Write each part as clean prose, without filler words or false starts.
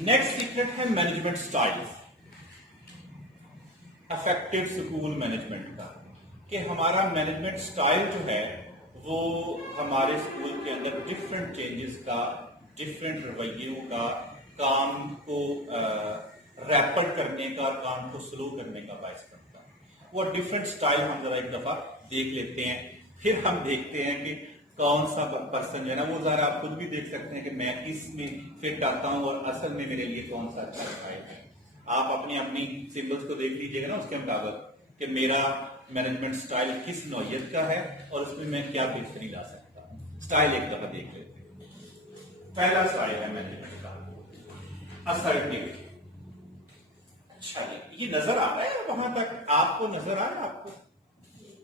Next secret है management style, effective school management का, कि हमारा मैनेजमेंट स्टाइल जो है वो हमारे स्कूल के अंदर डिफरेंट चेंजेस का, डिफरेंट रवैयों का, काम को रैपड करने का, काम को स्लो करने का बायस करता है। वो डिफरेंट स्टाइल हम जरा एक दफा देख लेते हैं, फिर हम देखते हैं कि कौन सा पर्सन जो है ना, वो जरा आप खुद भी देख सकते हैं कि मैं किस में फिट आता हूं और असल में मेरे लिए कौन सा अच्छा स्टाइल है। आप अपनी अपनी सिंबल्स को देख लीजिएगा ना, उसके मुताबिक कि मेरा मैनेजमेंट स्टाइल किस नौयत का है और उसमें मैं क्या बेहतरी ला सकता हूं। स्टाइल एक दफा देख लेते हैं। पहला स्टाइल है मैनेजमेंट का असर्टिव। अच्छा, ये नजर आ रहा है वहां तक? आपको नजर आ रहा है? आपको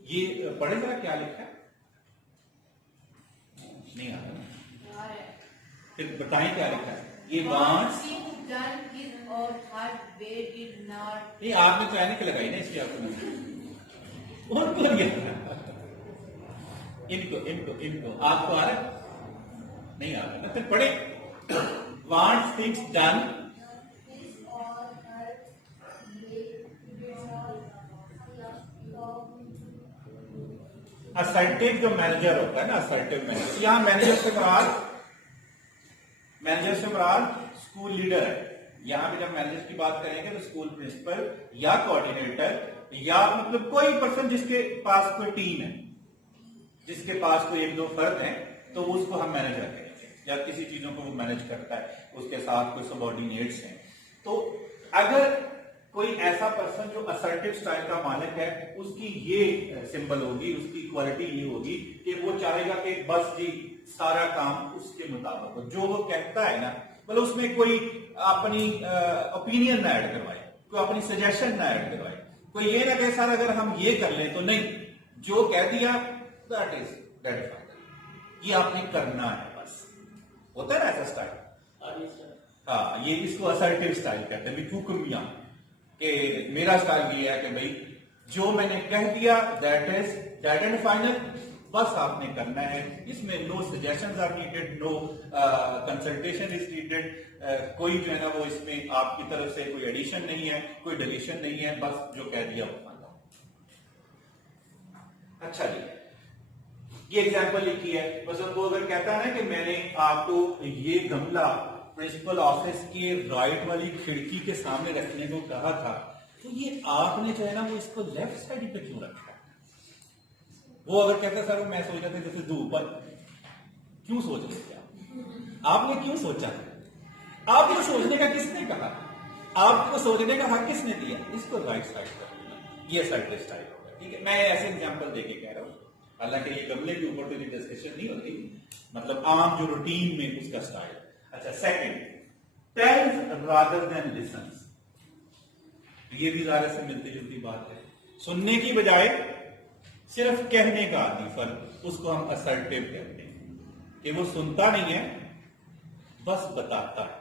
ये पढ़े जरा क्या लिखा है? नहीं आ रहा, फिर बताएं क्या लिखा है। ये वांट्स ये आपने चाइनीज की लगाई ना, इसलिए आपको उनको इनको इनको इनको आपको आ रहा है? नहीं आ रहा, फिर पढ़े। Wants things done assertive. जो मैनेजर होता है ना, असर्टिव मैनेजर, यहां मैनेजर से मुराद स्कूल लीडर है। यहां पे जब मैनेजर की बात करेंगे तो स्कूल प्रिंसिपल या कोऑर्डिनेटर या मतलब कोई पर्सन जिसके पास कोई टीम है, जिसके पास कोई एक दो फर्द हैं, तो उसको हम मैनेजर कहेंगे, या किसी चीजों को वो मैनेज करता है, उसके साथ कोई सबऑर्डिनेट्स हैं। तो अगर कोई ऐसा पर्सन जो असर्टिव स्टाइल का मालिक है, उसकी ये सिंबल होगी, उसकी क्वालिटी ये होगी कि वो चाहेगा कि बस जी सारा काम उसके मुताबिक हो, जो वो कहता है ना, मतलब उसमें कोई अपनी ओपिनियन ना ऐड करवाए, कोई अपनी सजेशन ना ऐड करवाए, कोई ये ना कहे सर अगर हम ये कर लें तो नहीं, जो कह दिया दैट इज फाइनल, ये आपने करना है बस। होता है ना ऐसा स्टाइल? हाँ, ये इसको असर्टिव स्टाइल कहते हैं। हुक्मिया कि मेरा स्टाइल ये है कि भाई जो मैंने कह दिया that is that and final, बस आपने करना है। इसमें no suggestions are needed, no consultation is needed, कोई जो है ना वो इसमें आपकी तरफ से कोई एडिशन नहीं है, कोई डिलीशन नहीं है, बस जो कह दिया वो मानो। अच्छा जी, ये एग्जांपल लिखी है। बस वो अगर कहता है ना कि मैंने आपको ये गमला प्रिंसिपल ऑफिस के राइट वाली खिड़की के सामने रखने को कहा था, तो ये आपने जो है ना वो इसको लेफ्ट साइड पे क्यों रखा? वो अगर कहता सर मैं सोच रहा था जैसे दो ऊपर, क्यों सोच रहे थे आपने क्यों सोचा? आपको सोचने का किसने कहा? आपको सोचने का हक किसने दिया? इसको राइट साइड पर, ये साइड स्टाइल होगा। ठीक है, मैं ऐसे एग्जांपल देके कह रहा हूं, हालांकि ये गमले के ऊपर तो डिस्कशन नहीं होती, मतलब आम जो रूटीन में उसका स्टाइल। अच्छा, second, tells rather than listens. ये भी ज्यादा से मिलती जुलती बात है। सुनने की बजाय सिर्फ कहने का आदि फर्क, उसको हम असर्टिव कहते हैं, कि वो सुनता नहीं है, बस बताता है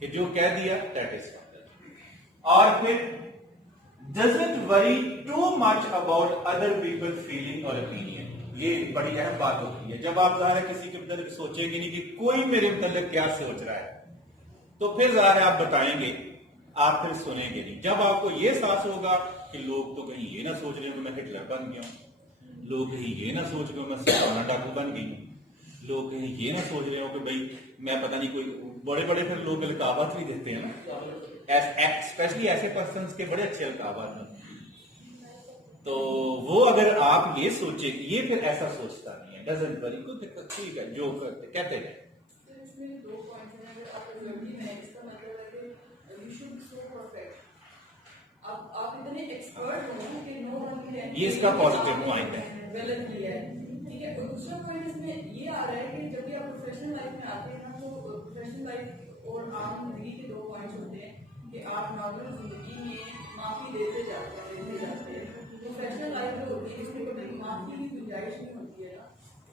कि जो कह दिया दैट इज फाइनल। और फिर doesn't worry too much about other people feeling और ओपिनियन। ये बड़ी अहम बात होती है। जब आप ज़ाहिर किसी के मतलब सोचेंगे नहीं कि कोई मेरे मतलब क्या सोच रहा है, तो फिर ज़ाहिर आप बताएंगे, आप फिर सुनेंगे नहीं। जब आपको ये एहसास होगा कि लोग तो कहीं ये ना सोच रहे हो कि मैं हिटलर बन गया हूं, लोग कहीं ये ना सोच रहे हो मैं सरदाना डाकू बन गई हूं, लोग कहीं ये ना सोच रहे हो कि भाई मैं पता नहीं कोई बड़े बड़े फिर लोग अलकाबात भी देते हैं ना, स्पेशली ऐसे पर्सन के बड़े अच्छे अलकाबात हैं। तो वो अगर आप ये सोचे, ये फिर ऐसा सोचता नहीं है, डजंट वरी, कोई दिक्कत, ठीक है जो करते कहते हैं। आप इतने एक्सपर्ट हो कि नो वन कैन, ये इसका पॉजिटिव पॉइंट है। गलत किया है, ठीक है। और दूसरा पॉइंट इसमें ये आ रहा है कि जब भी आप प्रोफेशनल लाइफ में आते हैं ना, तो प्रोफेशनल लाइफ और आम जिंदगी के दो पॉइंट्स होते हैं कि आप नॉर्मल जिंदगी में माफी देते जाते हैं। प्रोफेशनल लाइफ जो होती है इसमें कभी माफी की गुंजाइश नहीं होती है ना।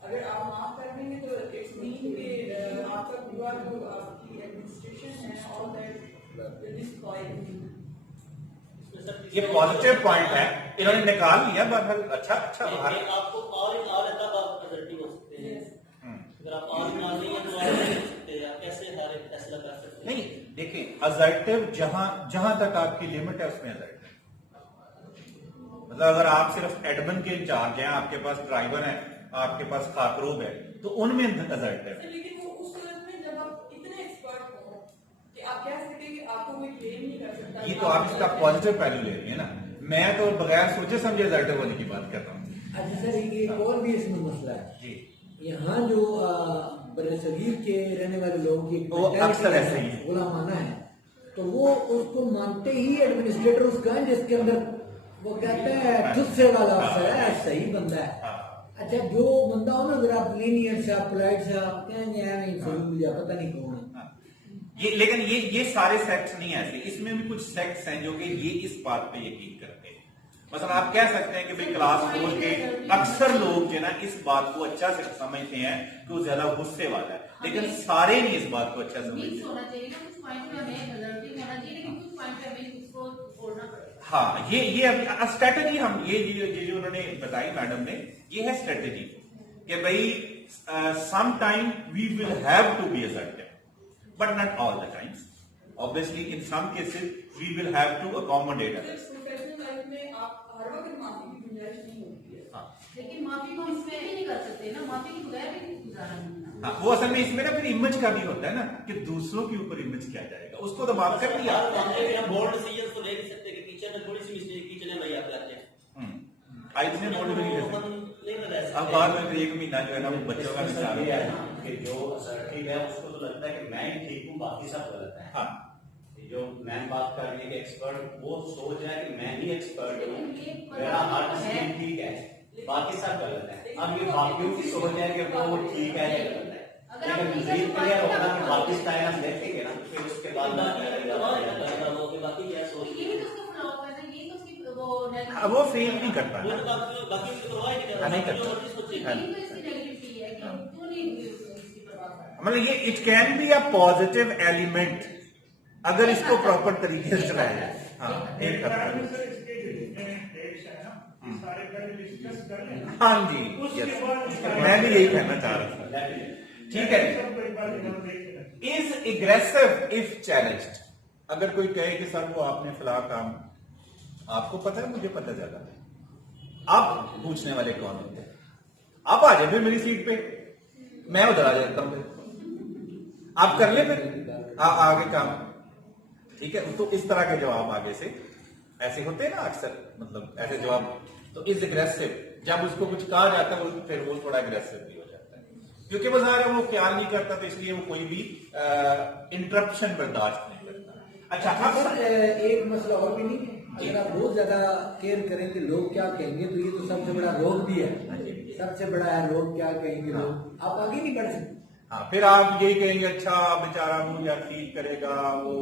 अगर आप माफ कर देंगे तो इट्स मीन कि आपका पूरा जो आपकी एडमिनिस्ट्रेशन है ऑल दैट विल डिस्ट्रॉय। ये पॉजिटिव पॉइंट है, इन्होंने निकाल लिया बहरहाल। अच्छा आपको और तब आप असर्टिव हो सकते हैं। अगर आप और नहीं है तो आप नहीं हो सकते, आप कैसे हर फैसला कर सकते हैं? नहीं देखिए, देखिए असर्टिव जहां तक आपकी लिमिट है उसमें असर्टिव, मतलब अगर आप सिर्फ एडमिन के इंचार्ज हैं, आपके पास ड्राइवर है, आपके पास खातरूब है, तो उनमें असर्टिव है। लेकिन वो उस सूरत में जब आप इतने एक्सपर्ट हो कि आप कह सकते हैं कि आपको कोई क्लेम नहीं कर सकता। ये तो आप इसका पॉजिटिव पहलू ले रही है ना, मैं तो बगैर सोचे समझे असर्टिव होने की बात कर रहा हूँ। अच्छा सर, एक और भी इसमें मसला है जी, यहाँ जो बरसगीर के रहने वाले लोगों की वो अक्सर ऐसे ही है। गुलामाना है, तो वो उसको मानते ही एडमिनिस्ट्रेटर उसका है, जिसके अंदर वो कहते हैं ठुस्से वाला अफसर है, सही बंदा है। अच्छा, जो बंदा हो ना जरा लीनियंट सा, पोलाइट सा, कहेंगे यार नहीं फजूल या पता नहीं कौन है। लेकिन ये सारे सेक्ट्स नहीं ऐसे, इसमें भी कुछ सेक्ट्स हैं जो कि ये इस बात पे यकीन करते हैं। मतलब आप कह सकते हैं कि भाई क्लास 4 के अक्सर लोग जो है ना इस बात को अच्छा से समझते हैं कि वो ज्यादा गुस्से वाला है, लेकिन सारे नहीं इस बात को अच्छा समझते। होना चाहिए ना, कुछ पॉइंट पे हमें रिजल्टिंग होना चाहिए, लेकिन कुछ पॉइंट पे हमें उसको छोड़ना पड़ेगा। हाँ, ये स्ट्रेटेजी हम ये जो उन्होंने बताई मैडम ने, ये है स्ट्रेटेजी कि भाई some time we will have to be assertive but not all the times. Obviously in some cases we will have to accommodate others. Professional life में आप हर वक्त माफी की गुंजाइश नहीं होती है। हाँ, लेकिन माफी को इसमें भी नहीं कर सकते ना, माफी के बगैर भी गुजारा नहीं है। हाँ, वो असल में इसमें ना फिर इमेज का भी होता है ना कि दूसरों के ऊपर इमेज किया जाएगा, उसको तो माफ कर दिया। हर मामले में हम बोल्ड डिसीजन तो ले नहीं सकते कि टीचर ने थोड़ी सी मिस्टेक की, चले भाई आप जाते हैं। इतने बोल्ड भी नहीं कर सकते। नहीं ना रह सकते। अब बाद में 1 महीना जो है ना वो बच्चों का इसमें विचार ये है। है ना कि जो असर्टिव है उसको तो लगता है कि मैं ही ठीक हूँ, बाकी सब गलत है। हाँ, जो मैम बात कर रही है कि एक्सपर्ट, वो सोच रहा है कि मैं ही एक्सपर्ट हूँ, लेकिन एक मेरा हर है। चीज ठीक है, बाकी सब गलत है। अब ये बाकियों की सोच है कि वो ठीक है या गलत है, अगर आप लेकिन ठीक है मजीद तो क्लियर बाकी होगा का कि बाकी स्टाइल हम देखेंगे ना, फिर उसके बाद बाकी क्या सोच ये भी तो उसका फ्लॉप है ना, ये तो उसकी वो हाँ, वो फेल नहीं करता वो ना। तो बाकी की परवाह ही नहीं कर हाँ, नहीं रहा, करता। जो मर्जी सोचे। हाँ। यही तो इसकी नेगेटिविटी है कि क्यों नहीं उसकी परवाह कर रहा। मतलब ये it can be a positive element अगर इसको प्रॉपर तरीके से चलाया जाए। हाँ, एक हद तक। हाँ जी, यस, मैं भी यही कहना चाह रहा था। ठीक है, इज एग्रेसिव इफ चैलेंज्ड। अगर कोई कहे कि सर वो आपने फिलहाल काम, आपको पता है, मुझे पता चला, अब पूछने वाले कौन होते हैं? आप आ जाए फिर मेरी सीट पे, मैं उधर आ जाता हूं, फिर आप कर ले, फिर आगे काम। ठीक है, तो इस तरह के जवाब आगे से ऐसे होते हैं ना अक्सर, मतलब ऐसे जवाब। तो इज एग्रेसिव, जब उसको कुछ कहा जाता है फिर वो थोड़ा एग्रेसिव भी हो जाता है, क्योंकि वो ज़ाहिर है वो ख्याल नहीं करता, तो इसलिए वो कोई भी इंटरप्शन बर्दाश्त नहीं करता। अच्छा, अब सर एक मसला और भी नहीं है, अगर आप बहुत ज्यादा केयर करें कि लोग क्या कहेंगे, तो ये तो सबसे बड़ा रोग भी है, सबसे बड़ा है लोग क्या कहेंगे, लोग आप आगे नहीं बढ़ सकते। हाँ, फिर आप यही कहेंगे अच्छा बेचारा मुंह या ठीक करेगा, वो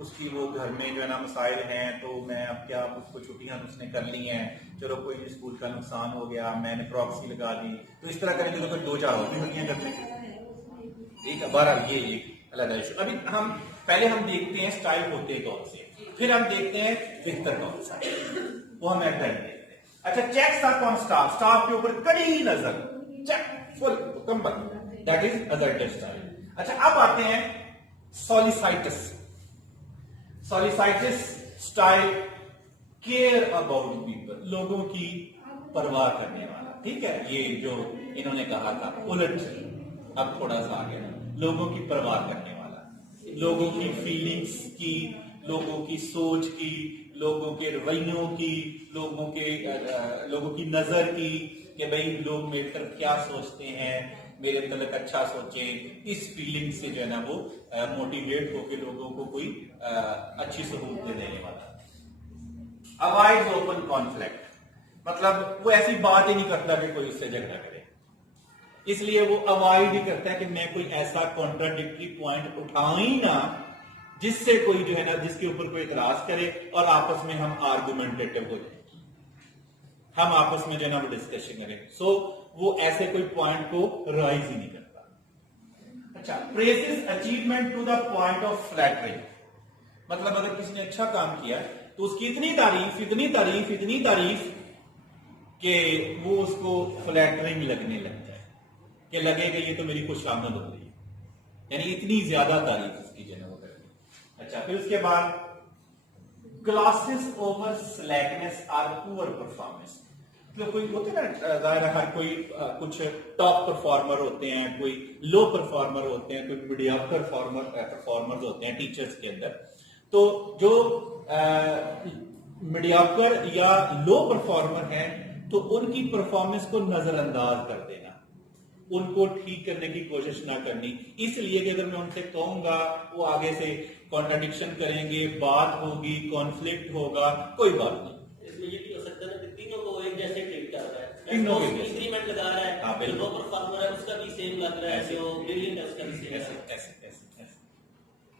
उसकी वो घर में जो है ना मसाइल हैं, तो मैं अब क्या, उसको छुट्टियां तो उसने कर ली हैं, चलो कोई नहीं, स्कूल का नुकसान हो गया, मैंने प्रॉक्सी लगा दी, तो इस तरह करेंगे तो फिर 2-4 और भी छुट्टियां कर लेंगे। ठीक है, बहरहाल ये अलग इशू। अभी हम पहले हम देखते हैं स्टाइल होते कौन से, फिर हम देखते हैं बेहतर कौन सा, वो हम एट टाइम देखते हैं। अच्छा, checks are on staff, staff के ऊपर कड़ी नजर, चेक फुल मुकम्मल, दैट इज असर्टिव स्टाइल। अच्छा, अब आते हैं solicitous. Solicitous style, care about people, लोगों की परवाह करने वाला। ठीक है, ये जो इन्होंने कहा था उलट, अब थोड़ा सा आगे, लोगों की परवाह करने वाला, लोगों की फीलिंग्स की, लोगों की सोच की, लोगों के रवैयों की, लोगों की नजर की, कि भाई लोग मेरे तरफ क्या सोचते हैं, मेरे तलक अच्छा सोचें, इस फीलिंग से जो है ना वो मोटिवेट होकर लोगों को कोई अच्छी सहूलतें देने वाला। अवॉइड ओपन कॉन्फ्लिक्ट, मतलब वो ऐसी बात ही नहीं करता कि कोई उससे झगड़ा करे, इसलिए वो अवॉइड ही करता है कि मैं कोई ऐसा कॉन्ट्राडिक्टरी पॉइंट उठाऊं ही ना जिससे कोई जो है ना, जिसके ऊपर कोई इतराज करे और आपस में हम आर्गुमेंटेटिव हो जाए, हम आपस में जो है ना वो डिस्कशन करें। सो वो ऐसे कोई पॉइंट को राइज ही नहीं करता। अच्छा, praises achievement to the point of flattering, मतलब अगर किसी ने अच्छा काम किया तो उसकी इतनी तारीफ, इतनी तारीफ, इतनी तारीफ कि वो उसको फ्लैटरिंग लगने लग जाए, कि लगे कि ये तो मेरी खुशामद हो रही है, यानी इतनी ज्यादा तारीफ उसकी जो है वो करेगी। अच्छा, फिर उसके बाद classes over slackness are poor performance. तो कोई होते हैं ना, जाहिर है हर कोई कुछ टॉप परफॉर्मर होते हैं, कोई लो परफॉर्मर होते हैं, कोई मीडियोकर परफॉर्मर्स होते हैं टीचर्स के अंदर। तो जो मीडियोकर या लो परफॉर्मर हैं तो उनकी परफॉर्मेंस को नजरअंदाज कर देना, उनको ठीक करने की कोशिश ना करनी। इसलिए कि अगर मैं उनसे कहूंगा वो आगे से कॉन्ट्राडिक्शन करेंगे, बात होगी, कॉन्फ्लिक्ट होगा, कोई बात नहीं। इसमें ये भी हो सकता है ना कि तीनों को एक जैसे ट्रीट कर रहा है, तीनों के जैसे। इंक्रीमेंट लगा रहा है, हाँ, बिल्कुल। जो परफॉर्मर है उसका भी सेम लग रहा है, जो ब्रिलियंट है उसका भी सेम ऐसे है। ऐसे ऐसे ऐसे।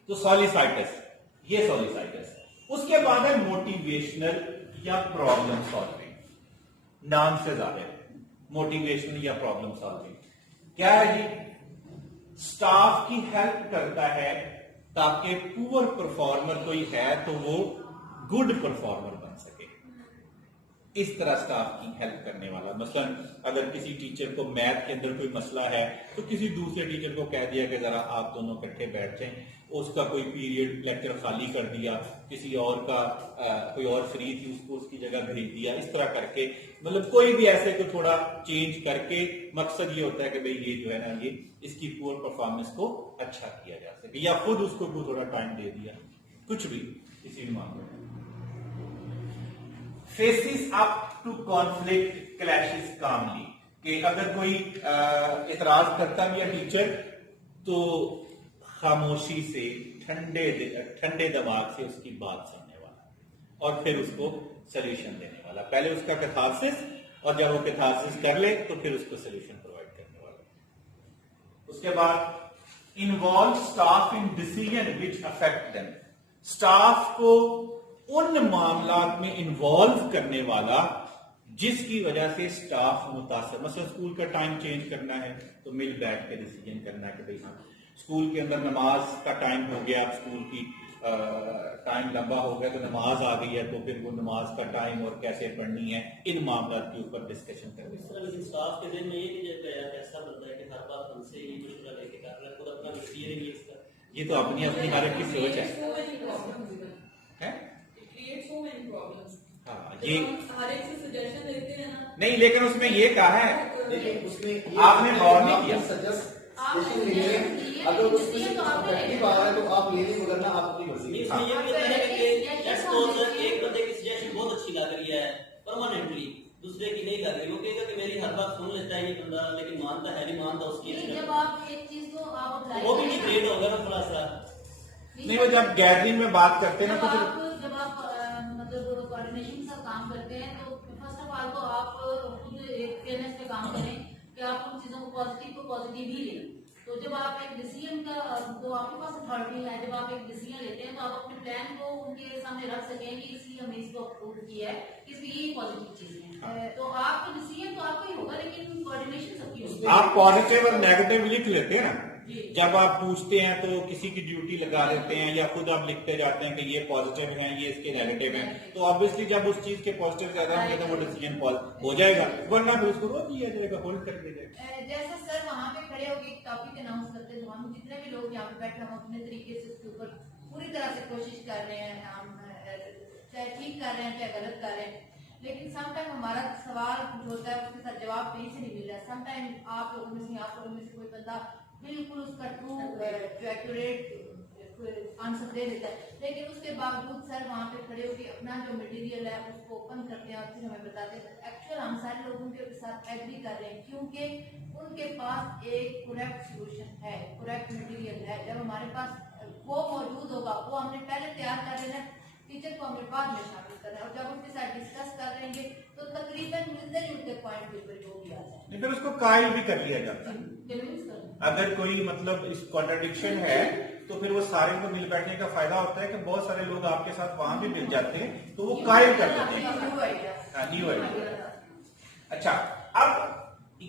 तो सॉलिसाइटिस, ये सॉलिसाइटिस। उसके बाद है मोटिवेशनल या प्रॉब्लम सॉल्विंग। नाम से ज्यादा मोटिवेशनल या प्रॉब्लम सॉल्विंग क्या है जी? स्टाफ की हेल्प करता है ताकि पुअर परफॉर्मर कोई है तो वो गुड परफॉर्मर बन सके। इस तरह स्टाफ की हेल्प करने वाला, मसलन अगर किसी टीचर को मैथ के अंदर कोई मसला है तो किसी दूसरे टीचर को कह दिया कि जरा आप दोनों इकट्ठे बैठ जाएं, उसका कोई पीरियड लेक्चर खाली कर दिया, किसी और का कोई और फ्री थी उसको उसकी जगह भेज दिया, इस तरह करके मतलब कोई भी ऐसे को थोड़ा चेंज करके, मकसद ये होता है कि भाई ये जो है ना ये इसकी पुअर परफॉर्मेंस को अच्छा किया जा सके, या खुद उसको थोड़ा टाइम दे दिया, कुछ भी किसी भी मामले में। Faces up to conflict clashes calmly, कि अगर कोई इतराज करता भी है टीचर तो खामोशी से ठंडे दिमाग से उसकी बात सुनने वाला और फिर उसको सोल्यूशन देने वाला। पहले उसका कैथारसिस, और जब वो कैथारसिस कर ले तो फिर उसको सोल्यूशन प्रोवाइड करने वाला। उसके बाद involve staff in decision which affect them, staff को उन मामलात में इन्वॉल्व करने वाला जिसकी वजह से स्टाफ मुतासर, मतलब स्कूल का टाइम चेंज करना है तो मिल बैठ के डिसीजन करना है कि भाई हाँ स्कूल के अंदर नमाज का टाइम हो गया, स्कूल की टाइम लंबा हो गया तो नमाज आ गई है, तो फिर वो नमाज का टाइम और कैसे पढ़नी है, इन मामलों के ऊपर डिस्कशन करनी इस तरह लेकिन स्टाफ के दिन में ये नहीं रहता है, ऐसा बनता है कि हर बात हमसे ही मशवरा लेके कर रहा है, खुद अपना डिसीजन ही इसका। ये तो अपनी अपनी हर एक की सोच है। हाँ, ये हर एक से सजेशन लेते हैं ना। नहीं, लेकिन उसमें ये कहा है, लेकिन उसमें आपने गौर नहीं किया। अगर उसमें इफेक्टिव आ रहा है तो आप ले लें, वरना आप अपनी मर्जी। इसमें ये भी होता है कि लेट्स सपोज एक बंदे की सजेशन बहुत अच्छी लग रही है परमानेंटली, दूसरे की नहीं लग रही, वो कहेगा कि मेरी हर बात सुन लेता है ये बंदा, लेकिन मानता है नहीं मानता उसकी, जब आप एक चीज को आप अप्लाई वो भी डिग्रेड होगा ना थोड़ा सा। नहीं, वो जब गैदरिंग में बात करते हैं ना तो जब आप मतलब कोऑर्डिनेशन के साथ काम करते हैं तो फर्स्ट ऑफ ऑल तो आप खुद एक फेयरनेस पे काम करें कि आप उन चीजों को पॉजिटिव ही लें। तो जब आप एक डिसीजन का, तो आपके पास अथॉरिटी है, जब आप एक डिसीजन लेते हैं तो आप अपने प्लान को उनके सामने रख सकें कि इसलिए हमने इसको अप्रूव किया है, इसलिए ये पॉजिटिव चीजें हैं। तो आपका डिसीजन तो आपका ही होगा, लेकिन कोऑर्डिनेशन सबकी होगी। आप पॉजिटिव और नेगेटिव लिख लेते हैं ना, जब आप पूछते हैं तो किसी की ड्यूटी लगा देते हैं या खुद आप लिखते जाते हैं कि ये पॉजिटिव है, ये इसके नेगेटिव है, तो ऑब्वियसली जब उस चीज के पॉजिटिव ज्यादा होंगे तो वो डिसीजन हो जाएगा, वरना फिर उसको रोक दिया जाएगा, होल्ड कर दिया जाएगा। जैसे सर वहाँ पे खड़े होकर एक टॉपिक अनाउंस करते हैं, तो हम जितने भी लोग यहाँ पे बैठे हैं हम अपने तरीके से उसके ऊपर पूरी तरह से कोशिश कर रहे हैं, हम चाहे ठीक कर रहे हैं चाहे गलत कर रहे हैं, लेकिन समटाइम हमारा सवाल जो होता है उसके साथ जवाब कहीं से नहीं मिल रहा है। समटाइम आप लोगों में से कोई बंदा बिल्कुल उसका ट्रू एक्यूरेट आंसर दे देता है, लेकिन उसके बावजूद सर वहाँ पे खड़े होकर अपना जो मटेरियल है उसको ओपन करते हैं और फिर हमें बताते हैं। एक्चुअल हम सारे लोगों के साथ एग्री कर रहे हैं क्योंकि उनके पास एक करेक्ट सोल्यूशन है, करेक्ट मटेरियल है। जब हमारे पास वो मौजूद होगा, वो हमने पहले तैयार कर लेना है, टीचर को हमें बाद में शामिल करना है, और जब उनके साथ डिस्कस कर रहेंगे तो तकरीबन मिलते जुलते पॉइंट के ऊपर जो भी आ जाए, नहीं, फिर उसको कायल भी कर लिया जाता है। अगर कोई मतलब इस कॉन्ट्रडिक्शन है तो फिर वो सारे को मिल बैठने का फायदा होता है कि बहुत सारे लोग आपके साथ वहां भी मिल जाते हैं तो वो कायल कर देते हैं, न्यू आइडिया। अच्छा, अब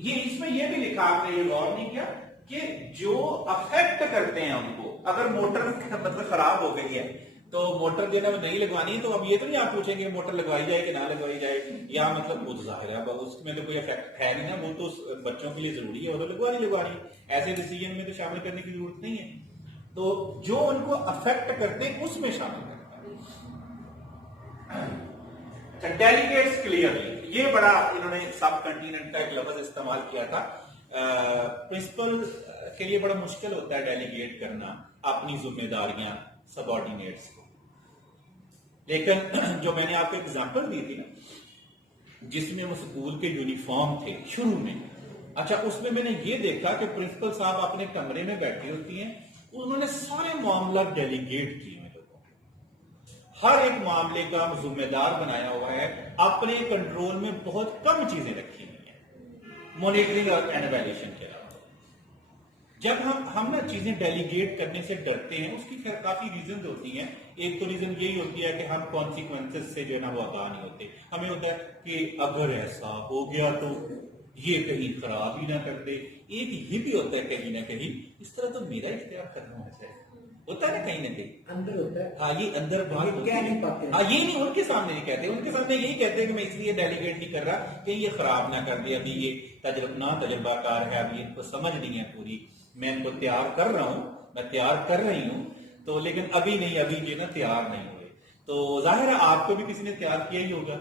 ये इसमें ये भी लिखा, आपने ये गौर नहीं किया कि जो अफेक्ट करते हैं उनको, अगर मोटर मतलब खराब हो गई है तो मोटर जो है वो नहीं लगवानी, तो अब ये तो नहीं आप पूछेंगे मोटर लगवाई जाए कि ना लगवाई जाए, या मतलब वो तो जाहिर है उसमें तो कोई इफेक्ट है नहीं ना, वो तो बच्चों के लिए जरूरी है, वो तो लगवानी। ऐसे डिसीजन में तो शामिल करने की जरूरत नहीं है। तो जो उनको अफेक्ट करते हैं उसमें शामिल करता है। अच्छा, डेलीगेट्स क्लियरली, ये बड़ा इन्होंने सब कंटिनेंट का एक लफ्ज इस्तेमाल किया था। प्रिंसिपल के लिए बड़ा मुश्किल होता है डेलीगेट करना अपनी जिम्मेदारियां सबऑर्डिनेट्स को, लेकिन जो मैंने आपको एग्जांपल दी थी ना, जिसमें वो स्कूल के यूनिफॉर्म थे शुरू में, अच्छा उसमें मैंने ये देखा कि प्रिंसिपल साहब अपने कमरे में बैठी होती हैं, उन्होंने सारे मामला डेलीगेट किए हैं लोगों को, हर एक मामले का जिम्मेदार बनाया हुआ है, अपने कंट्रोल में बहुत कम चीजें रखी हुई हैं मॉनिटरिंग और एनालाइजेशन के अलावा। जब हम ना चीजें डेलीगेट करने से डरते हैं, उसकी खैर काफी रीजन होती हैं। एक तो रीजन यही होती है कि हम कॉन्सिक्वेंसेस से जो है ना वो आगाह नहीं होते। हमें होता है कि अगर ऐसा हो गया तो ये कहीं खराब ही ना कर दे। एक ये भी होता है कहीं ना कहीं इस तरह तो मेरा इख्तियार करना होता है ना कहीं ना कहीं अंदर होता है। हाँ, ये अंदर बात होती कह है। नहीं पाते। हाँ, ये नहीं उनके सामने नहीं कहते, उनके सामने यही कहते हैं कि मैं इसलिए डेलीगेट नहीं कर रहा कि ये खराब ना कर दे, अभी ये तजुर्बाकार है, अभी इनको समझ नहीं है पूरी, मैं इनको तैयार कर रहा हूं, मैं तैयार कर रही हूं, तो लेकिन अभी नहीं, अभी ये ना तैयार नहीं हुए। तो जाहिर है आपको भी किसी ने तैयार किया ही होगा,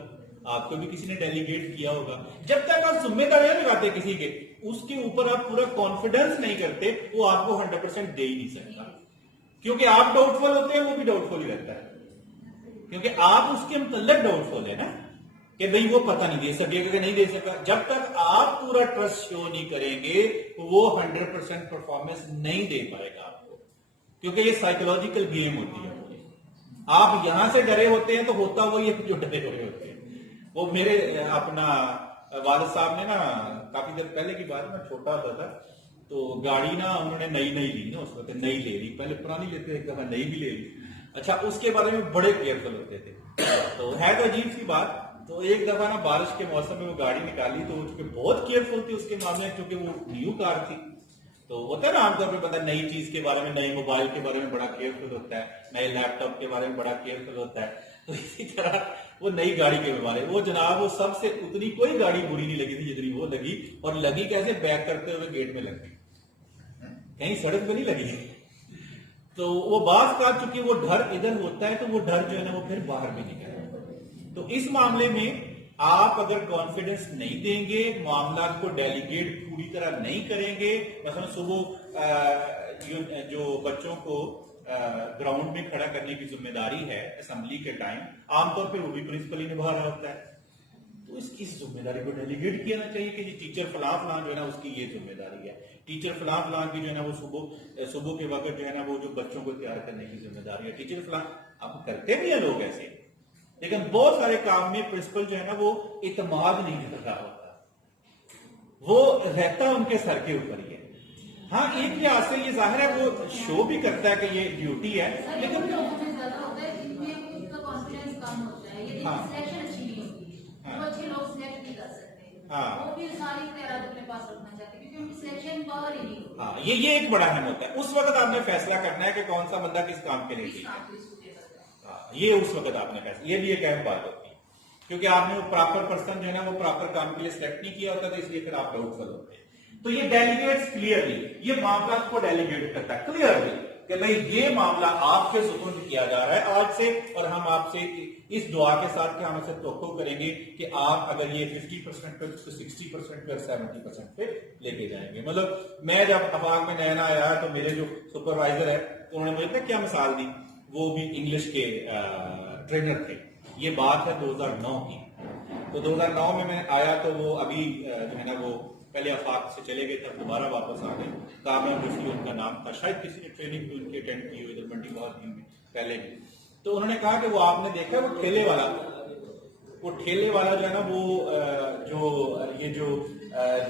आपको भी किसी ने डेलीगेट किया होगा। जब तक आप जिम्मेदारियां लगाते किसी के, उसके ऊपर आप पूरा कॉन्फिडेंस नहीं करते, वो आपको 100% दे ही नहीं सकता, क्योंकि आप डाउटफुल होते हैं, वो भी डाउटफुल ही रहता है, क्योंकि आप उसके मतलब डाउटफुल है ना कि भाई वो पता नहीं दे सकेगा कि नहीं दे सका। जब तक आप पूरा ट्रस्ट शो नहीं करेंगे, वो 100% परफॉर्मेंस नहीं दे पाएगा आपको, क्योंकि ये साइकोलॉजिकल गेम होती है। आप यहां से डरे होते हैं तो होता वही है जो डरे हुए होते हैं। वो मेरे अपना वालिद साहब ने ना काफी देर पहले की बात, मैं छोटा होता था, तो गाड़ी ना उन्होंने नई ली ना, उस वक्त नई ले ली, पहले पुरानी लेते थे, एक दफा नई भी ले ली। अच्छा, उसके बारे में बड़े केयरफुल होते थे। तो है तो अजीब सी बात, तो एक दफा ना बारिश के मौसम में वो गाड़ी निकाली, तो चूंकि बहुत केयरफुल थी उसके मामले में, क्योंकि वो न्यू कार थी। तो होता है ना आमतौर पर पता, नई चीज के बारे में, नए मोबाइल के बारे में बड़ा केयरफुल होता है, नए लैपटॉप के बारे में बड़ा केयरफुल होता है। तो इसी तरह वो नई गाड़ी के बारे में, वो जनाब वो सबसे उतनी कोई गाड़ी बुरी नहीं लगी थी जितनी वो लगी, और लगी कैसे, बैक करते हुए गेट में लग गई, कहीं सड़क पे नहीं लगी। तो वो बात का चूंकि वो डर इधर होता है, तो वो डर जो है ना वो फिर बाहर भी निकल। तो इस मामले में आप अगर कॉन्फिडेंस नहीं देंगे, मामला को डेलीगेट पूरी तरह नहीं करेंगे, मतलब सुबह जो बच्चों को ग्राउंड में खड़ा करने की जिम्मेदारी है असेंबली के टाइम, आमतौर पर वो भी प्रिंसिपल ही निभा रहा होता है, तो इस जिम्मेदारी को डेलीगेट किया चाहिए कि टीचर फलां जो है ना उसकी ये जिम्मेदारी है, टीचर फलां की जो है ना वो सुबह के वक्त जो है ना वो जो बच्चों को तैयार करने की जिम्मेदारी है, टीचर फलां। अब करते भी है लोग ऐसे, लेकिन बहुत सारे काम में प्रिंसिपल जो है ना वो इतमाद नहीं कर रहा होता, वो रहता उनके सर के ऊपर ही है। हाँ, एक लिहाज से ये जाहिर है वो शो भी करता है कि ये ड्यूटी है, लेकिन ज्यादा होता है जिनमें उनका कॉन्फिडेंस कम होता है, यदि हाँ। सिलेक्शन अच्छी नहीं होती, तो अच्छे लोग सिलेक्ट नहीं कर सकते, हाँ। वो भी सारी तैयारी अपने पास रखना चाहते हैं, क्योंकि उनकी सिलेक्शन बाहर ही नहीं होती। हाँ, ये एक बड़ा अहम होता है। उस वक्त आपने फैसला करना है कि कौन सा बंदा किस काम के लिए ठीक है। हाँ, ये उस वक्त आपने फैसला, ये भी एक अहम बात होती है, क्योंकि आपने वो प्रॉपर पर्सन जो है ना वो प्रॉपर काम के लिए सिलेक्ट नहीं किया होता, तो इसलिए फिर आप डाउटफुल होते हैं। तो ये डेलीगेट्स क्लियरली, ये मामला को डेलीगेट करता है क्लियरली कि भाई ये मामला आपके सुपुर्द किया जा रहा है आज से, और हम आपसे इस दुआ के साथ कि हम इसे तवक्को करेंगे कि आप अगर ये 50% पे, 60% पे, 70% पे लेके जाएंगे। मतलब मैं जब अफाक में नया आया तो मेरे जो सुपरवाइजर है, तो उन्होंने मुझे क्या मिसाल दी, वो भी इंग्लिश के ट्रेनर थे। ये बात है 2009 की। तो 2009 में मैं आया तो वो अभी जो है ना वो पहले अफाक से चले गए, तब दोबारा वापस आ गए। कामयाब रफी उनका नाम था, शायद किसी ने ट्रेनिंग भी उनकी अटेंड की हुई इधर मंडी बहुत दिन में पहले भी। तो उन्होंने कहा कि वो आपने देखा वो ठेले वाला जो है ना वो जो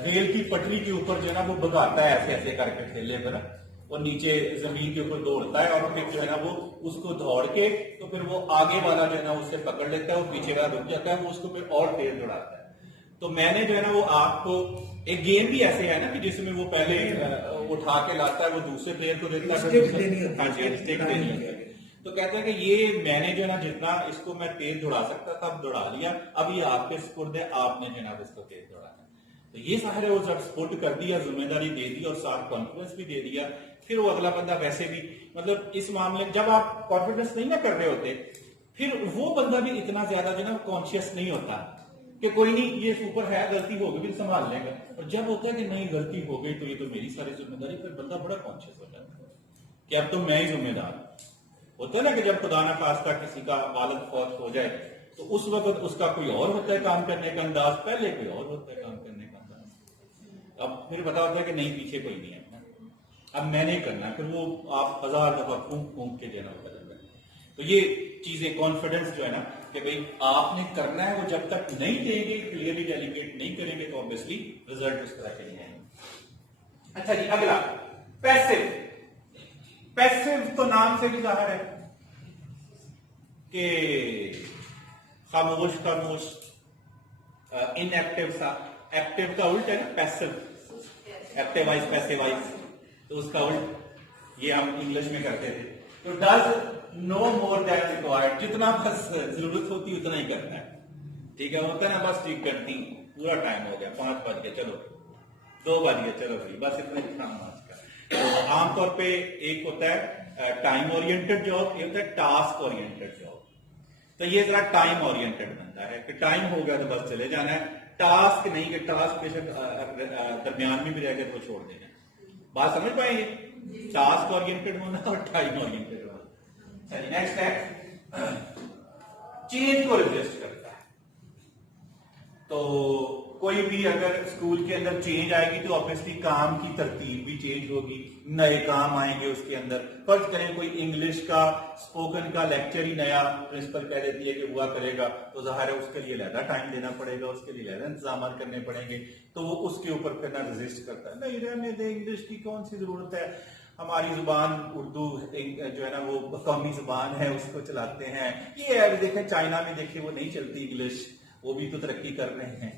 रेल की पटरी के ऊपर जो है ना वो भगाता है ऐसे ऐसे करके ठेले पर, वो नीचे जमीन के ऊपर दौड़ता है, और फिर जो है ना वो उसको दौड़ के तो फिर वो आगे वाला जो है ना उससे पकड़ लेता है, वो पीछे वाला रुक जाता है, वो उसको फिर और तेज दौड़ाता है। तो मैंने जो है ना वो आपको एक गेम भी ऐसे है ना कि जिसमें वो पहले उठा के लाता है, वो दूसरे प्लेयर को देता है, तो कहते हैं कि ये मैंने जो है ना जितना इसको मैं तेज दौड़ा सकता था अब दौड़ा लिया, अब ये आपके स्पुर्द है, आपने जो है ना इसको तेज दौड़ाना। तो ये सारे वो जब सपोर्ट कर दिया, जिम्मेदारी दे दी और साथ कॉन्फिडेंस भी दे दिया, फिर वो अगला बंदा वैसे भी मतलब इस मामले जब आप कॉन्फिडेंस नहीं ना कर रहे होते, फिर वो बंदा भी इतना ज्यादा जो ना कॉन्शियस नहीं होता कि कोई नहीं ये सुपर है, गलती होगी भी संभाल लेगा। और जब होता है कि नहीं गलती हो गई तो ये तो मेरी सारी जिम्मेदारी, फिर बंदा बड़ा कॉन्शियस हो जाता है कि अब तो मैं ही जिम्मेदार हूं। होता है ना कि जब खुदा ना खास्ता किसी का वालिद फौत हो जाए तो उस वक्त उसका कोई और होता है काम करने का अंदाज, पहले कोई और होता है काम करने का अंदाज। अब फिर पता होता है कि नहीं पीछे कोई नहीं है, अब मैंने करना, फिर वो आप 1000 दफा फूंक फूंक के देना होगा। तो ये चीजें कॉन्फिडेंस जो है ना कि भाई आपने करना है, वो जब तक नहीं देंगे, क्लियरली डेलीगेट नहीं करेंगे तो ऑब्वियसली रिजल्ट उस तरह के नहीं आएंगे। अच्छा जी, अगला पैसिव। पैसिव तो नाम से भी जाहिर है कि खामोश खामोश, इनएक्टिव सा। एक्टिव का उल्ट है ना पैसिव, एक्टिवाइज पैसिवाइज, तो उसका उल्ट ये हम इंग्लिश में करते थे। तो does no more that required, जितना बस जरूरत होती उतना ही करना है, ठीक है। होता है ना बस ठीक करती, पूरा टाइम हो गया, 5 बज गए, चलो 2 बज गए, चलो भाई बस इतना ही काम आज का। तो आमतौर पे एक होता है टाइम ओरिएंटेड जॉब, ये होता है टास्क ओरिएंटेड जॉब। तो ये जरा टाइम ओरिएंटेड बनता है कि टाइम हो गया तो बस चले जाना है, टास्क नहीं कि टास्क बेशक दरमियान में भी रह गए तो छोड़ देना। बात समझ पाएंगे, टास्क ओरिएंटेड होना और टाइम ओरिएंटेड होना। चलिए नेक्स्ट है चेंज को रेजिस्ट करता है। तो कोई भी अगर स्कूल के अंदर चेंज आएगी तो ऑब्वियसली काम की तरतीब भी चेंज होगी, नए काम आएंगे उसके अंदर। फर्ज करें कोई इंग्लिश का स्पोकन का लेक्चर ही नया प्रिंसिपल कह देती है कि हुआ करेगा, तो जाहिर है उसके लिए ज्यादा टाइम देना पड़ेगा, उसके लिए ज्यादा इंतजाम करने पड़ेंगे, तो वो उसके ऊपर फिर ना रेजिस्ट करता है, नहीं रहने दे, इंग्लिश की कौन सी जरूरत है, हमारी जुबान उर्दू जो है ना वो कौमी जुबान है, उसको चलाते हैं। ये अभी देखें चाइना में देखें वो नहीं चलती इंग्लिश, वो भी तो तरक्की कर रहे हैं।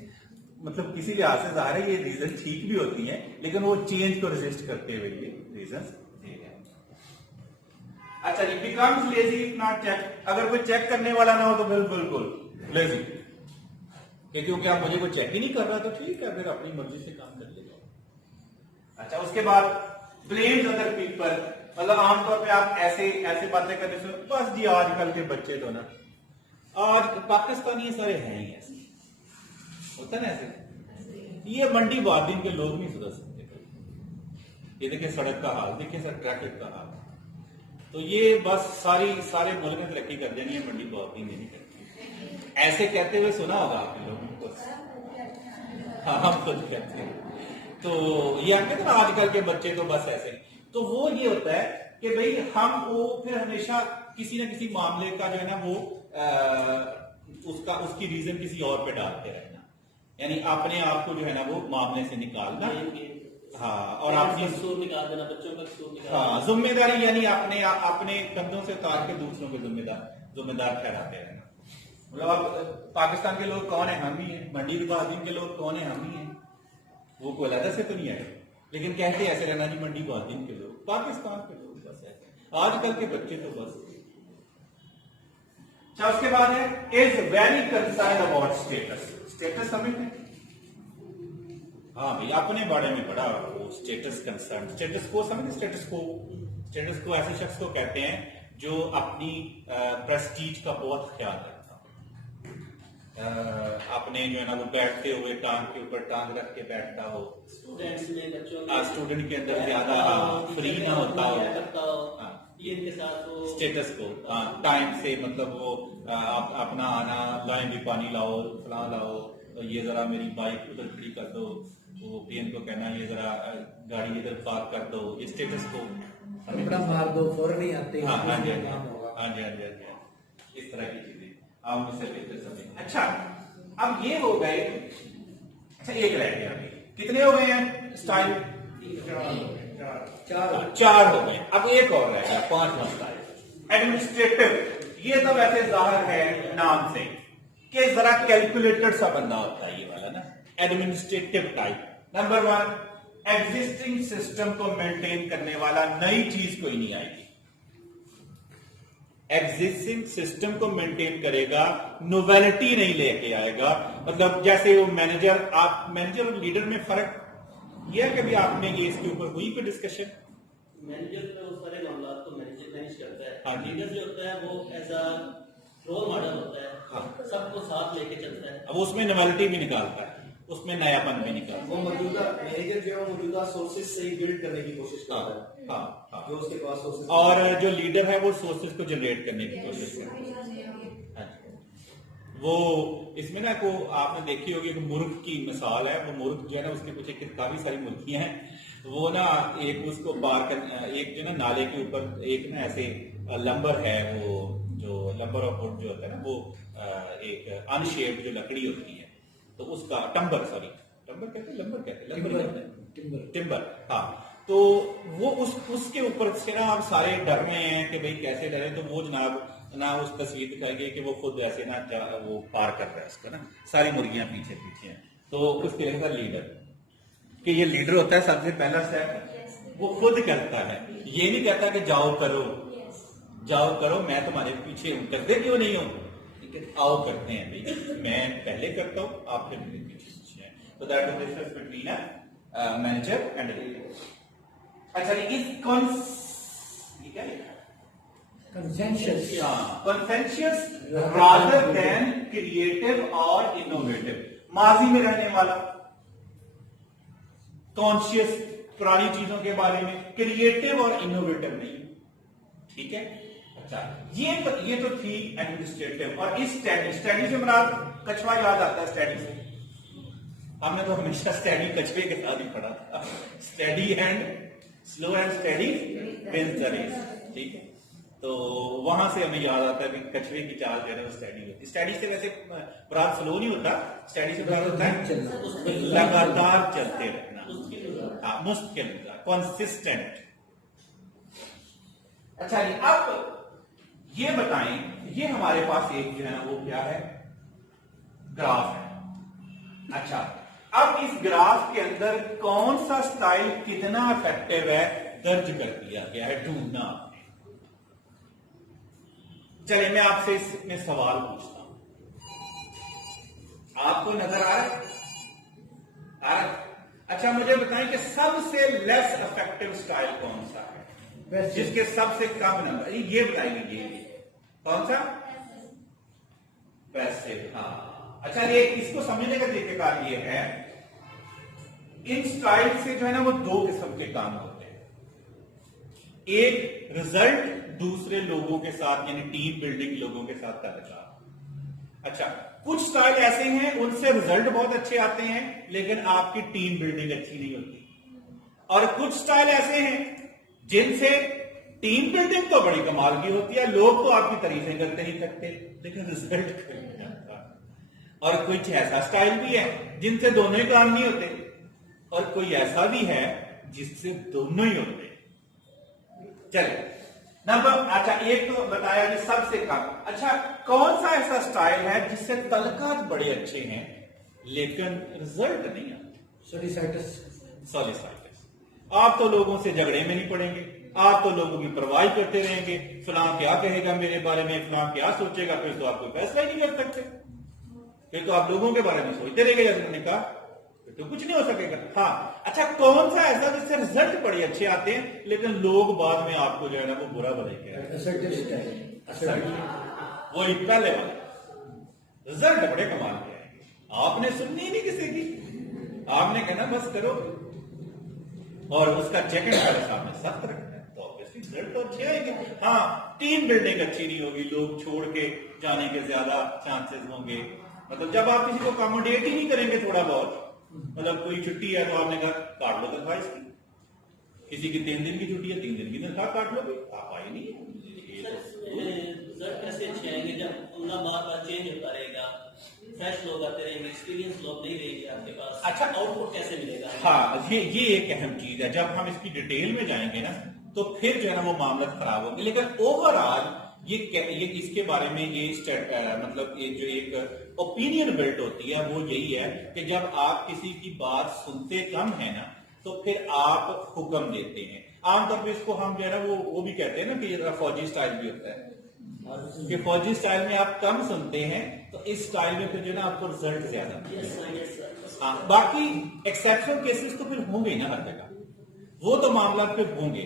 मतलब किसी लिहाज से ज़ाहिर है ये रीजन ठीक भी होती हैं, लेकिन वो चेंज को रेजिस्ट करते हुए ये रीजन दे रहे हैं। अच्छा जी, becomes lazy if not check. अगर कोई चेक करने वाला ना हो तो बिल्कुल लेजी, क्योंकि आप मुझे कोई चेक ही नहीं कर रहा तो ठीक है, फिर अपनी मर्जी से काम कर लेगा। अच्छा, उसके बाद ब्लेम्स अदर पीपल, मतलब आमतौर पे आप ऐसे बातें करने से बस जी आजकल के बच्चे तो ना, आज पाकिस्तानी सारे हैं ही ऐसे, होता है ना ऐसे। ये मंडी बादिन के लोग नहीं सुधर सकते। ये देखिए सड़क का हाल, देखिए सर ट्रैफिक का हाल, तो ये बस सारे मुल्क में तरक्की कर देनी है, मंडी बादिन नहीं करती। ऐसे कहते हुए सुना होगा आपने लोगों को, हाँ हम खुद कहते हैं। तो ये आप कहते हैं आजकल के बच्चे तो बस ऐसे, तो वो ये होता है कि भाई हम वो फिर हमेशा किसी न किसी मामले का जो है ना वो उसकी रीजन किसी और पे डालते रहना, यानी अपने आप को जो है ना वो मामले से निकालना, हाँ, और आपकी कसूर निकाल देना, बच्चों का कसूर निकाल, हाँ, जिम्मेदारी यानी अपने कंधों से उतार के दूसरों को जिम्मेदार ठहराते रहना। मतलब अब पाकिस्तान के लोग कौन है, हम ही है। मंडी बादिन के लोग कौन है, हम ही है। वो कोई अलग से तो नहीं है, लेकिन कहते ऐसे रहना जी मंडी बादिन के लोग, पाकिस्तान के लोग बस ऐसे। आजकल के बच्चे तो बस। अच्छा, उसके बाद है is very concern about status. Status समझते हैं? हाँ भाई, अपने बारे में बड़ा वो स्टेटस कंसर्न। स्टेटस को समझते? स्टेटस को ऐसे शख्स को कहते हैं जो अपनी प्रेस्टीज का बहुत ख्याल रखता है, अपने जो है ना वो बैठते हुए टांग के ऊपर टांग रख के बैठता हो, स्टूडेंट्स में बच्चों स्टूडेंट के अंदर ज्यादा फ्री ना होता हो, ये इनके साथ वो स्टेटस को टाइम से, मतलब वो अपना आना, लाइन भी पानी लाओ, फला लाओ, तो ये जरा मेरी बाइक उधर खड़ी कर दो, तो पीएन को कहना ये जरा गाड़ी इधर पार्क कर दो, ये स्टेटस को कपड़ा मार दो, फौरन ही आते हैं, हाँ हाँ जी काम होगा। हाँ जी हाँ जी हाँ जी, इस तरह की चीजें आप मुझसे बेहतर समझें। अच्छा, अब ये हो गए। अच्छा, एक रह गया, कितने हो गए हैं स्टाइल? चार हो गए। अब एक और रह गया, 5वां स्टाइल एडमिनिस्ट्रेटिव। ये तो वैसे जाहिर है नाम से कि जरा कैलकुलेटेड सा बंदा होता है ये वाला ना, administrative type. Number 1, existing system को मेंटेन करने वाला, नई चीज कोई नहीं आएगी। एग्जिस्टिंग सिस्टम को मेंटेन करेगा, नोवेलिटी नहीं लेके आएगा। मतलब जैसे वो मैनेजर और लीडर में फर्क यह है कि भी आपने ये इसके ऊपर हुई कोई डिस्कशन? मैनेजर तो सारे मामला को मैनेज करता है। हाँ जी। लीडर जो होता है वो एज अ रोल मॉडल होता है, हाँ। सबको साथ लेके चलता है। अब उसमें नोवेलिटी भी निकालता है, उसमें नयापन भी निकालता वो मौजूदा मैनेजर जो है वो मौजूदा सोर्सेज से ही बिल्ड करने की कोशिश है। करता है, हाँ, हाँ। जो उसके पास सोर्सेज। और जो लीडर है वो सोर्सेज को जनरेट करने की कोशिश करता है। हाँ जी। वो इसमें ना को आपने देखी होगी एक मुर्ग की मिसाल है। वो मुर्ग जो है ना उसके पीछे काफी सारी मुर्गियां हैं। वो ना एक उसको पार कर, एक जो ना नाले के ऊपर एक ना ऐसे लंबर है, वो जो लंबर ऑफ वुड जो होता है ना वो एक अनशेप्ड जो लकड़ी होती है, तो उसका टंबर कहते हैं, लंबर कहते हैं, टिम्बर। हाँ, तो वो उसके ऊपर से ना आप सारे डर रहे हैं कि भाई कैसे डरे, तो वो जनाब ना उस तस्वीर दिखाई गई कि वो खुद ऐसे ना वो पार कर रहा है उसको ना, सारी मुर्गियां पीछे पीछे हैं। तो उसके लिखा लीडर कि ये लीडर होता है, सबसे पहला स्टेप वो खुद करता है। ये नहीं कहता कि जाओ करो मैं तुम्हारे पीछे हूं, करते क्यों नहीं हो, लेकिन आओ करते हैं भाई, मैं पहले करता हूं, आप फिर मेरे पीछे हैं। तो that is the difference between a manager and leader. अच्छा, ये क्या लिखा है? कंसेंशियस रादर देन क्रिएटिव और इनोवेटिव। माजी में रहने वाला, कॉन्शियस पुरानी चीजों के बारे में, क्रिएटिव और इनोवेटिव नहीं। ठीक है। अच्छा, ये तो थी एडमिनिस्ट्रेटिव। और इस स्टडी से मुराद कछुआ याद आता है। स्टडी से हमने तो हमेशा स्टडी कछुए के साथ ही पढ़ा था। Steady and slow and steady wins the race. ठीक है, तो वहां से हमें याद आता है कि कछुए की चाल जो है वो स्टडी होती है। स्टडी से वैसे मुराद स्लो नहीं होता, स्टडी से मुराद होता है लगातार चलते रहना, मुश्किल, कंसिस्टेंट। अच्छा जी, अब ये बताएं, ये हमारे पास एक जो है ना वो क्या है, ग्राफ है। अच्छा, अब इस ग्राफ के अंदर कौन सा स्टाइल कितना इफेक्टिव है दर्ज कर दिया गया है, ढूंढना आपने। चलिए मैं आपसे इसमें सवाल पूछता हूं, आपको नजर आ रहा है? अच्छा, मुझे बताएं कि सबसे लेस इफेक्टिव स्टाइल कौन सा है, जिसके सबसे कम नंबर, ये बताएंगे ये कौन सा? पैसिव। हाँ, अच्छा, ये इसको समझने का तरीका ये है, इन स्टाइल से जो है ना वो दो किस्म के काम होते हैं। एक रिजल्ट दूसरे लोगों के साथ यानी टीम बिल्डिंग लोगों के साथ कर रहा। अच्छा, कुछ स्टाइल ऐसे हैं उनसे रिजल्ट बहुत अच्छे आते हैं लेकिन आपकी टीम बिल्डिंग अच्छी नहीं होती। और कुछ स्टाइल ऐसे हैं जिनसे टीम बिल्डिंग तो बड़ी कमाल की होती है, लोग तो आपकी तारीफें करते नहीं थकते, लेकिन रिजल्ट कोई नहीं आता। और कुछ ऐसा स्टाइल भी है जिनसे दोनों ही काम नहीं होते, और कोई ऐसा भी है जिससे दोनों ही होते। चलिए नंबर, अच्छा एक तो बताया कि सबसे कम। अच्छा, कौन सा ऐसा स्टाइल है जिससे तलकात बड़े अच्छे हैं लेकिन रिजल्ट नहीं आते? सोलिसाइटिस। आप तो लोगों से झगड़े में नहीं पड़ेंगे, आप तो लोगों की परवाह करते रहेंगे, फलां क्या कहेगा मेरे बारे में, फलां क्या सोचेगा, फिर तो आप कोई फैसला ही नहीं कर सकते, फिर तो आप लोगों के बारे में सोचते रहेंगे, जैसे उन्होंने कहा, फिर तो कुछ नहीं हो सकेगा। हाँ, अच्छा, कौन सा ऐसा जिससे रिजल्ट बड़े अच्छे आते हैं लेकिन लोग बाद में आपको जो है ना वो बुरा भला ही कह रहे हैं? वही पहले वाले रिजल्ट बड़े कमाल के आएंगे, आपने सुननी ही नहीं किसी की, आपने कहना बस करो, और उसका चेक हमारे सामने सख्त रखना है, तो ऑब्वियसली रिजल्ट तो अच्छे आएंगे। हाँ, टीम बिल्डिंग अच्छी नहीं होगी, लोग छोड़ के जाने के ज्यादा चांसेस होंगे। मतलब जब आप किसी को अकोमोडेट ही नहीं करेंगे थोड़ा बहुत, मतलब कोई छुट्टी है तो आपने कहा काट लो तनख्वाह इसकी, किसी की 3 दिन की छुट्टी है 3 दिन की तनख्वाह काट लो, आप आई नहीं है। रिजल्ट कैसे अच्छे आएंगे जब उनका बार बार चेंज होता रहेगा, फ्रेश लोग आते रहेंगे, एक्सपीरियंस लोग नहीं रहेंगे आपके पास। अच्छा, आउटपुट कैसे मिलेगा? हाँ, ये एक अहम चीज है। जब हम इसकी डिटेल में जाएंगे ना तो फिर जो है ना वो मामला खराब होगी। लेकिन ओवरऑल ये इसके बारे में ये मतलब ये जो एक ओपिनियन बिल्ट होती है वो यही है कि जब आप किसी की बात सुनते कम है ना तो फिर आप हुक्म देते हैं। आमतौर पर इसको हम जो है ना वो भी कहते हैं ना कि ये फौजी स्टाइल भी होता है, कि फौजी स्टाइल में आप कम सुनते हैं, तो इस स्टाइल में फिर जो है ना आपको रिजल्ट ज्यादा मिलेगा। हाँ, बाकी एक्सेप्शनल केसेस तो फिर होंगे ना हर जगह, वो तो मामला फिर होंगे,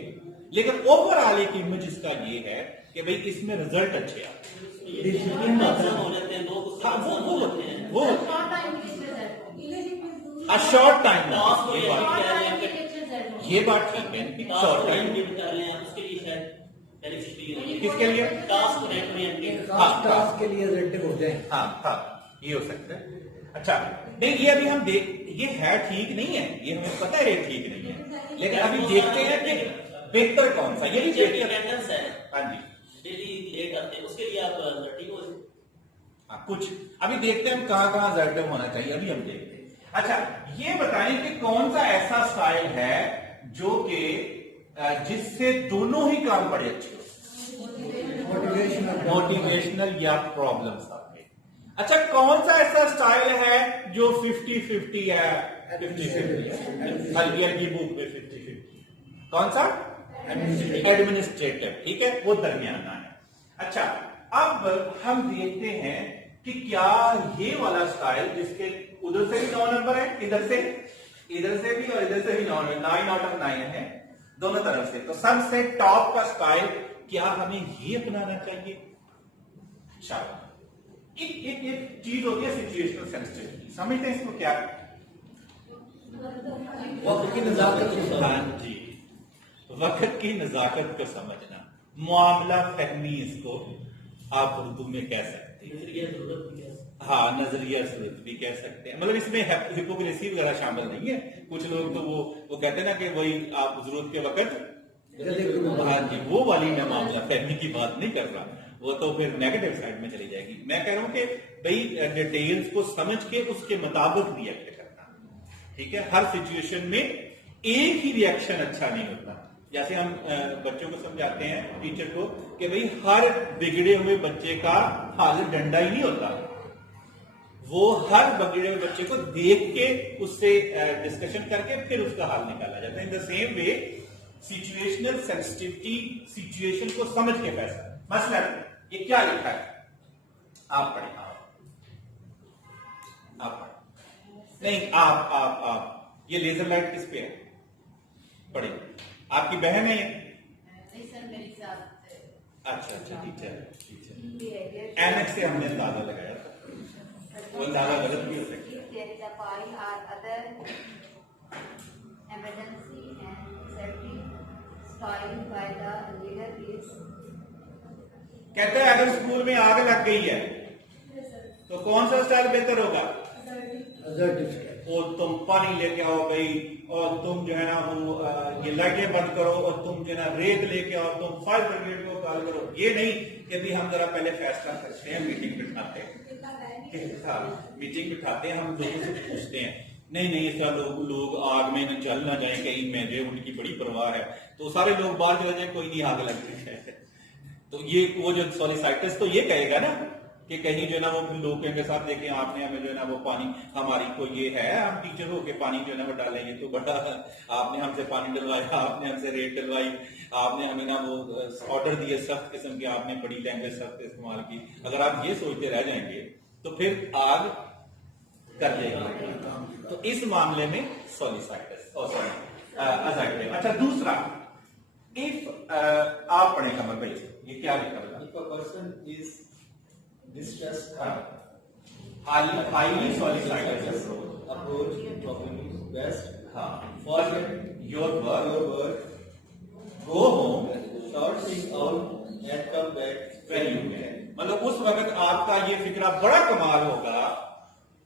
लेकिन ओवरऑल एक इमेज इसका ये है कि भाई इसमें रिजल्ट अच्छे आते हैं। हाँ, वो शॉर्ट टाइम ये बात ठीक है कि शॉर्ट टाइम किसके लिए टास्क के लिए रिलेटिव हो जाए। हाँ, ये हो सकता है। अच्छा, नहीं ये अभी हम ये है ठीक नहीं है, ये हमें पता है ये ठीक नहीं है, लेकिन अभी देखते हैं कि बेहतर कौन सा, यही अटेंडेंस है। हाँ जी, डेली लेट आते हैं, उसके लिए आप लर्निंग हो। हाँ, कुछ अभी देखते हैं हम कहाँ रिजल्ट होना चाहिए, अभी हम देखते हैं। अच्छा, ये बताएं कि कौन सा ऐसा स्टाइल है जो कि जिससे दोनों ही काम बड़े अच्छे हो, मोटिवेशनल या प्रॉब्लम सॉल्विंग। अच्छा, कौन सा ऐसा स्टाइल है जो 50-50 है, 50-50 हल्की की बुक में 50-50, कौन सा? एडमिनिस्ट्रेटिव, ठीक है, वो दरमियाना है। अच्छा, अब हम देखते हैं कि क्या ये वाला स्टाइल जिसके उधर से भी 9 नंबर है, इधर से भी और इधर से भी 9 आउट ऑफ 9 है, दोनों तरफ से, तो सबसे टॉप का स्टाइल क्या हमें ये अपनाना चाहिए? चलो, एक चीज होती है सिचुएशनल सेंसिटिविटी, समझते हैं इसको क्या? वक्त की नजाकत को समझना। हाँ जी, वक्त की नजाकत को समझना, मामला फहमी इसको आप उर्दू में कह सकते हैं। हाँ, नजरिया सूरत भी कह सकते हैं, मतलब इसमें हिपोक्रेसी वगैरह शामिल नहीं है। कुछ लोग तो वो कहते हैं ना कि वही आप जरूरत के वक्त, हाँ जी, वो वाली मैं मामला फहमी की बात नहीं कर रहा, वो तो फिर नेगेटिव साइड में चली जाएगी। मैं कह रहा हूं कि भाई डिटेल्स को समझ के उसके मुताबिक रिएक्ट करना, ठीक है। हर सिचुएशन में एक ही रिएक्शन अच्छा नहीं होता। जैसे हम बच्चों को समझाते हैं, टीचर को, कि भाई हर बिगड़े हुए बच्चे का हल डंडा ही नहीं होता, वो हर बिगड़े हुए बच्चे को देख के उससे डिस्कशन करके फिर उसका हल निकाला जाता है। In the same way situational sensitivity, situation को समझ के फैसला। मसलन ये क्या लिखा है, आप पढ़े, आप पढ़े, नहीं आप ये लेजर लाइट किस पे है, पढ़े, आपकी बहन है ये? नहीं सर, मेरी साथ। अच्छा, ठीक है। एनेक्स से हमने अंदाजा लगाया था, वो अंदाजा गलत भी हो सकता है। There is a file or other emergency and safety style by the leader is। कहते हैं अगर स्कूल में आग लग गई है तो कौन सा स्टाइल बेहतर होगा? और तुम पानी लेके आओ भाई, और तुम जो है ना वो ये लाइटें बंद करो, और तुम जो है ना रेत लेके आओ, तुम फायर ब्रिगेड को कॉल करो। ये नहीं कि भी हम जरा पहले फैसला करते हैं, मीटिंग बिठाते हैं, हम लोगों से पूछते हैं, नहीं ऐसा लोग आग में न जल ना जाए, कहीं में जो उनकी बड़ी परवाह है, तो सारे लोग बाहर चले जाए, कोई नहीं आग लग रही है। तो ये वो जो सॉलिसाइटिस तो ये कहेगा ना कि कहीं जो है ना वो लोग के साथ देखें आपने हमें जो है ना वो पानी, हमारी को ये है, हम टीचर हो के पानी जो है ना वो डालेंगे तो बड़ा, आपने हमसे पानी डलवाया, आपने हमसे रेत डलवाई, आपने हमें ना वो ऑर्डर दिए सख्त किस्म के, आपने बड़ी लैंग्वेज सख्त इस्तेमाल की। अगर आप ये सोचते रह जाएंगे तो फिर आग कर देगी। तो इस मामले में सॉलिसाइटिस अजाइटिव। अच्छा, दूसरा, इफ आप पढ़े कमर भाई, ये क्या लिखा है? If a person is distressed, highly solicited approach probably best for your work, go home, sort things out and come back when you can। मतलब उस वक्त आपका ये फिक्रा बड़ा कमाल होगा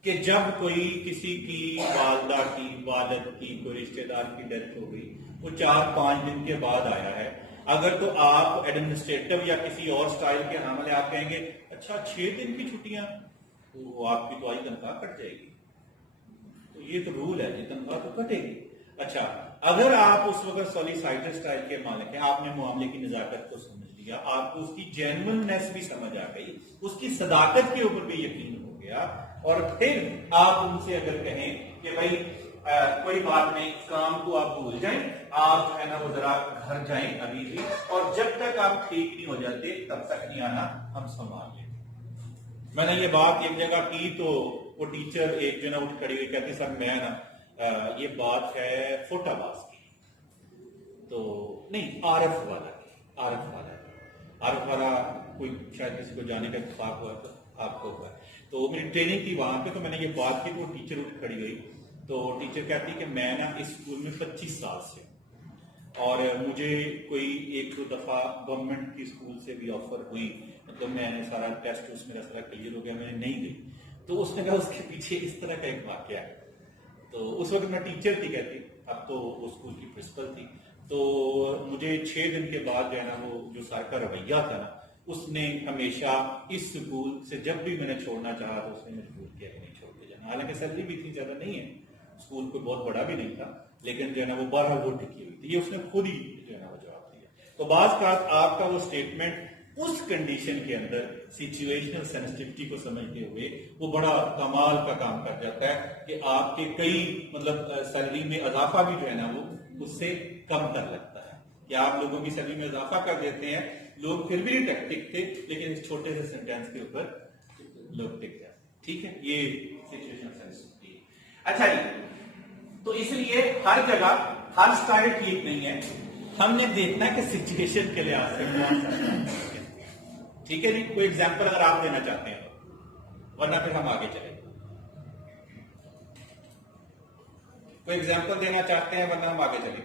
कि जब कोई किसी की वालदा की, वालिद की, कोई रिश्तेदार की डेथ हो गई, वो 4-5 दिन के बाद आया है। अगर तो आप एडमिनिस्ट्रेटिव या किसी और स्टाइल के हमले आप कहेंगे अच्छा 6 दिन की छुट्टियां, तो आपकी तो आई तनख्वाह कट जाएगी, तो ये तो रूल है, ये तनख्वाह तो कटेगी। अच्छा, अगर आप उस वक्त सॉलिसाइटिस स्टाइल के मालिक हैं, आपने मामले की नजाकत को समझ लिया, आपको उसकी जेन्युइननेस भी समझ आ गई, उसकी सदाकत के ऊपर भी यकीन हो गया, और फिर आप उनसे अगर कहें कि भाई कोई बात नहीं, काम को आप भूल जाएं, आप जो है ना वो जरा घर जाएं अभी भी, और जब तक आप ठीक नहीं हो जाते तब तक नहीं आना, हम संभाल लेंगे। मैंने ये बात एक जगह की तो वो टीचर एक जो ना उठ खड़ी हुई कहती सर मैं ना ये बात है फोटाबाज की, तो नहीं आरफ वाला कोई शायद किसी को जाने का इत्तेफाक हुआ तो आपको हुआ, तो मेरी ट्रेनिंग थी वहां पे, तो मैंने ये बात की तो टीचर उठ खड़ी हुई, तो टीचर कहती कि मैं ना इस स्कूल में 25 साल से, और मुझे कोई एक दो दफा गवर्नमेंट की स्कूल से भी ऑफर हुई, मतलब मैंने सारा टेस्ट उसमें मेरा सारा क्लियर हो गया, मैंने नहीं दी, तो उसने कहा उसके पीछे इस तरह का एक वाक्य है। तो उस वक्त मैं टीचर थी कहती, अब तो वो स्कूल की प्रिंसिपल थी, तो मुझे 6 दिन के बाद जो है ना वो जो सर का रवैया था ना, उसने हमेशा इस स्कूल से जब भी मैंने छोड़ना चाहा तो उसने मजबूर किया कि नहीं छोड़ के जाना। हालांकि सैलरी भी इतनी ज्यादा नहीं है, स्कूल कोई बहुत बड़ा भी नहीं था, लेकिन जो है ना वो 12 वो टिकी हुई थी, ये उसने खुद ही जो है ना वो जवाब दिया। तो बात का आपका वो स्टेटमेंट उस कंडीशन के अंदर सिचुएशनल सेंसिटिविटी को समझते हुए वो बड़ा कमाल का काम कर जाता है कि आपके कई मतलब सैलरी में इजाफा भी जो है ना वो उससे कम कर लगता है, कि आप लोगों की सैलरी में इजाफा कर देते हैं, लोग फिर भी टेक्टिक थे, लेकिन इस छोटे से सेंटेंस के ऊपर लोग टिक जाते। ठीक है, ये सिचुएशनल सेंसिटिविटी है। अच्छा जी, तो इसलिए हर जगह हर स्टाइल ठीक नहीं है, हमने देखना है कि सिचुएशन के लिहाज से कौन सा। ठीक है जी, कोई एग्जांपल अगर आप देना चाहते हैं तो, वरना फिर हम आगे चलें। कोई एग्जांपल देना चाहते हैं वरना हम आगे चलें।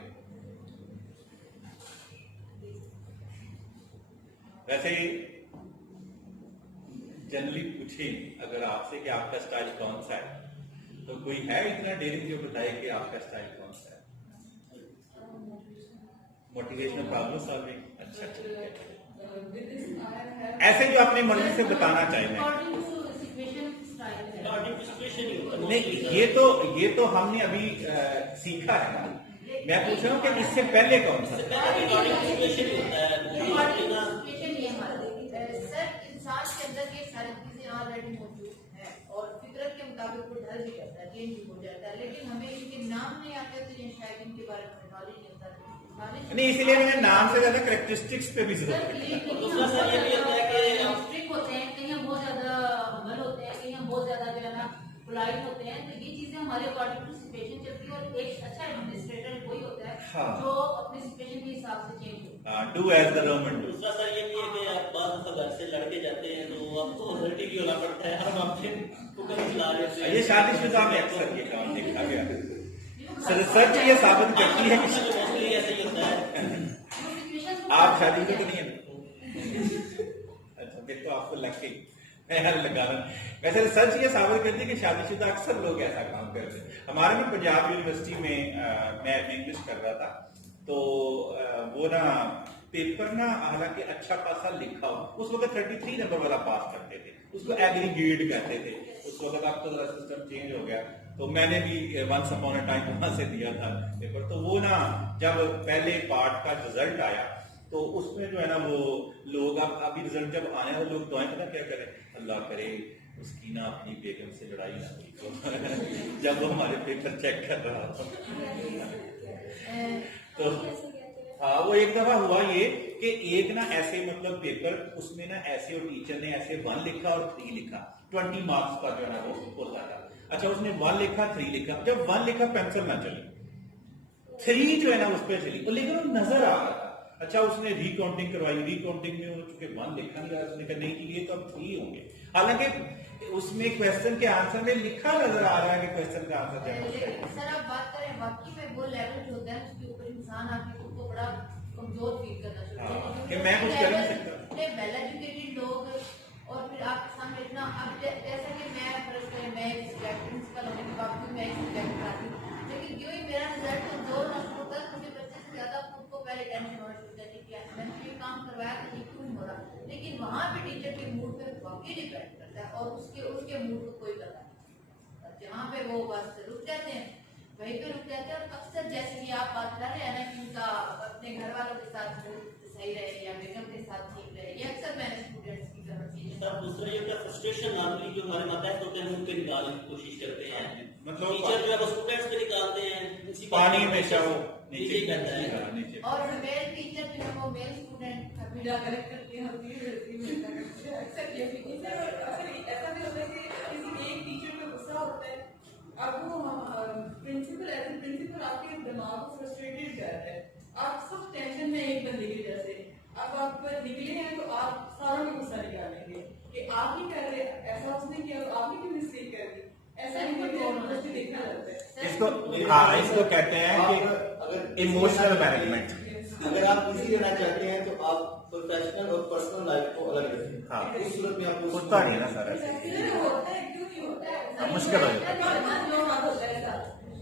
वैसे जनरली पूछे अगर आपसे कि आपका स्टाइल कौन सा है, तो कोई है इतना डेयरिंग जो बताए कि आपका स्टाइल कौन सा है? Motivational problem solving. अच्छा, ऐसे जो अपने मन से बताना चाहिए। नहीं, ये तो हमने अभी सीखा है ना, मैं पूछ रहा हूँ कि इससे पहले कौन सा? सर इंसान के अंदर ये सारी चीजें ऑलरेडी मौजूद है और फितरत के मुताबिक वो ढल भी जाता है, चेंज भी हो जाता है, लेकिन हमें इनके नाम नहीं आते तो ये शायद इनके बारे में नॉलेज नहीं होता। नहीं, इसीलिए मैंने नाम से ज्यादा कैरेक्टरिस्टिक्स पे भी जरूरत है। दूसरा सर ये भी होता है कि स्ट्रिक्ट होते हैं, कहीं हम बहुत ज्यादा हम्बल होते हैं, कहीं हम बहुत ज्यादा जो है ना पोलाइट होते हैं, तो ये चीजें हमारे अकॉर्डिंग टू सिचुएशन चलती है, और एक अच्छा एडमिनिस्ट्रेटर वही होता है जो अपने सिचुएशन के हिसाब से चेंज होता है। Do as the government. दूसरा सर ये भी है कि आप बाद में घर से लड़के जाते हैं तो आपको अथॉरिटी भी होना पड़ता है, हम आपके हुक्म चला रहे हैं। ये शादीशुदा में अक्सर ये काम देखा गया। रिसर्च ये साबित करती है कि ऐसा ही होता है। आप शादी तो नहीं है। अच्छा, फिर तो आपको लग गई, मैं लगा रहा। वैसे रिसर्च ये साबित करती है कि शादीशुदा अक्सर लोग ऐसा काम करते हैं। हमारे में पंजाब यूनिवर्सिटी में मैं इंग्लिश कर रहा था, तो वो ना पेपर ना हालांकि अच्छा खासा लिखा हो, उस वक्त 33 नंबर वाला पास करते थे, उसको एग्रीगेट कहते थे उस वक्त। अब तो सिस्टम चेंज हो गया, तो मैंने भी वंस अपॉन अ टाइम वहां से दिया था पेपर। तो वो ना जब पहले पार्ट का रिजल्ट आया तो उसमें जो है ना वो लोग अभी रिजल्ट जब आने वाले लोग दुआएं पता क्या करें, अल्लाह करे उसकी ना अपनी बेगम से लड़ाई ना हुई तो जब वो हमारे पेपर चेक कर रहा था। तो हाँ, वो एक दफा हुआ ये कि एक ना ऐसे मतलब पेपर उसमें ना ऐसे और टीचर ने ऐसे 1 लिखा और 3 लिखा, 20 मार्क्स का जो है ना वो होता था। अच्छा, उसने 1 लिखा 3 लिखा, जब 1 लिखा पेंसिल ना चली, 3 जो है ना उस पर चली, लेकिन वो नजर आ रहा था। अच्छा, उसने रिकाउंटिंग करवाई, रिकाउंटिंग में वो चूंकि 1 लिखा नहीं रहा, उसने कहा नहीं ये तो अब 3 होंगे, हालांकि उसमें क्वेश्चन के आंसर में लिखा नजर आ रहा है कि क्वेश्चन का आंसर। सर आप बात करें बाकी में वो लेवल जो होता है उसके ऊपर इंसान आपके खुद को बड़ा कमजोर फील करना शुरू करता है, कि मैं कुछ कर नहीं सकता। वेल एजुकेटेड लोग और फिर आपके सामने इतना, अब जैसा कि मैं फर्ज करें मैं प्रिंसिपल होने के बावजूद मैं सब्जेक्ट पढ़ाती हूँ, लेकिन क्यों ही मेरा रिजल्ट कमजोर होना शुरू होता है, मुझे बच्चे से ज्यादा खुद को पहले टेंशन होना शुरू करती है कि मैंने ये काम करवाया तो ये क्यों हो रहा, लेकिन वहाँ पे टीचर के मूड पे वाकई डिपेंड करता है और उसके मूड को कोई पता नहीं, जहाँ पे वो बस रुक जाते हैं वहीं पे रुक जाते हैं। और अक्सर जैसे कि आप बात कर रहे हैं ना कि उनका अपने घर वालों के साथ सही रहे या बेगम के साथ ठीक रहे, ये अक्सर मैंने स्टूडेंट्स की कन्वर्सेशन। दूसरा ये फ्रस्ट्रेशन नॉर्मली जो हमारे मातहत होते हैं हम उनके निकालने की कोशिश करते हैं, मतलब टीचर जो है वो स्टूडेंट्स पे निकालते हैं, प्रिंसिपल पानी हमेशा वो नीचे ही करता है। नीचे और मेल टीचर जो है वो मेल स्टूडेंट मिला करेक्ट करके हम भी मिलता करते हैं अक्सर ये भी अक्सर ऐसा भी होता है कि किसी एक टीचर पे गुस्सा होता है, अब वो प्रिंसिपल एज ए प्रिंसिपल आपके दिमाग को फ्रस्ट्रेटेड कर रहा है, आप सब टेंशन में एक बंदे की वजह से, अब आप निकले हैं तो आप सारों में गुस्सा निकालेंगे कि आप ही कर रहे, ऐसा उसने किया तो आप ही क्यों मिस्टेक कर दी, ऐसा नहीं देखना लगता है। इसको हाँ इसको कहते हैं कि इमोशनल मैनेजमेंट। अगर आप इजी रहना चाहते हैं तो आप प्रोफेशनल और पर्सनल लाइफ को अलग रखें। हाँ। उस सूरत में आपको होता नहीं ना सारा होता है क्यों नहीं होता है, मुश्किल हो जाता है। जो बात होता है ऐसा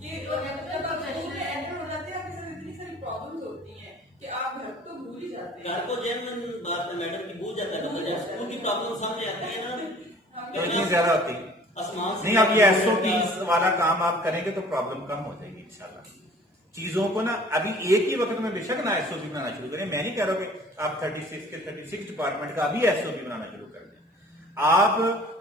कि जब आप स्कूल में एंटर हो जाते हैं आपके साथ इतनी सारी प्रॉब्लम्स होती हैं कि आप घर तो भूल ही जाते हैं। घर को जेन्युइन बात है मैडम की भूल जाता है बंदा, जब स्कूल की प्रॉब्लम सामने आती है ना तो इतनी ज्यादा होती है। आसमान से नहीं, अब ये SOPs वाला काम आप करेंगे तो प्रॉब्लम कम हो जाएगी इंशाल्लाह। चीजों को ना अभी एक ही वक्त में बेशक ना SOP बनाना शुरू करें, मैं नहीं कह रहा हूं कि आप 36 के 36 डिपार्टमेंट का अभी SOP बनाना शुरू कर दें। आप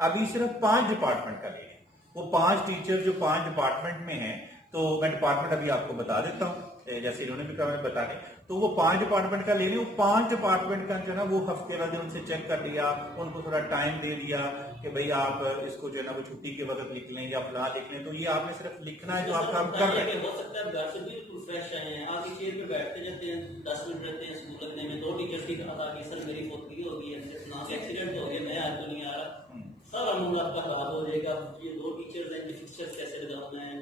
अभी सिर्फ 5 डिपार्टमेंट का ले लें, वो 5 टीचर जो 5 डिपार्टमेंट में हैं, तो मैं डिपार्टमेंट अभी आपको बता देता हूँ, जैसे इन्होंने भी कहा बता दें, तो वो 5 डिपार्टमेंट का ले लें। वो 5 डिपार्टमेंट का जो है ना वो हफ्ते वाले दिन उनसे चेक कर लिया, उनको थोड़ा टाइम दे दिया कि भाई आप इसको जो है ना वो छुट्टी के वक्त लिख लें या फला लिख लें, तो ये आपने सिर्फ लिखना है जो आप काम कर रहे हैं। हो सकता है घर से बिल्कुल फ्रेश आए हैं, आगे चेयर पे बैठते जाते हैं, 10 मिनट रहते हैं स्कूल लगने में, 2 टीचर्स की कहा था कि सर मेरी पोती हो गई है, एक्सीडेंट हो गया, मैं आज तो नहीं आ रहा, सारा मूड आपका खराब हो जाएगा। ये 2 टीचर्स हैं, फिक्चर्स कैसे लगाना है,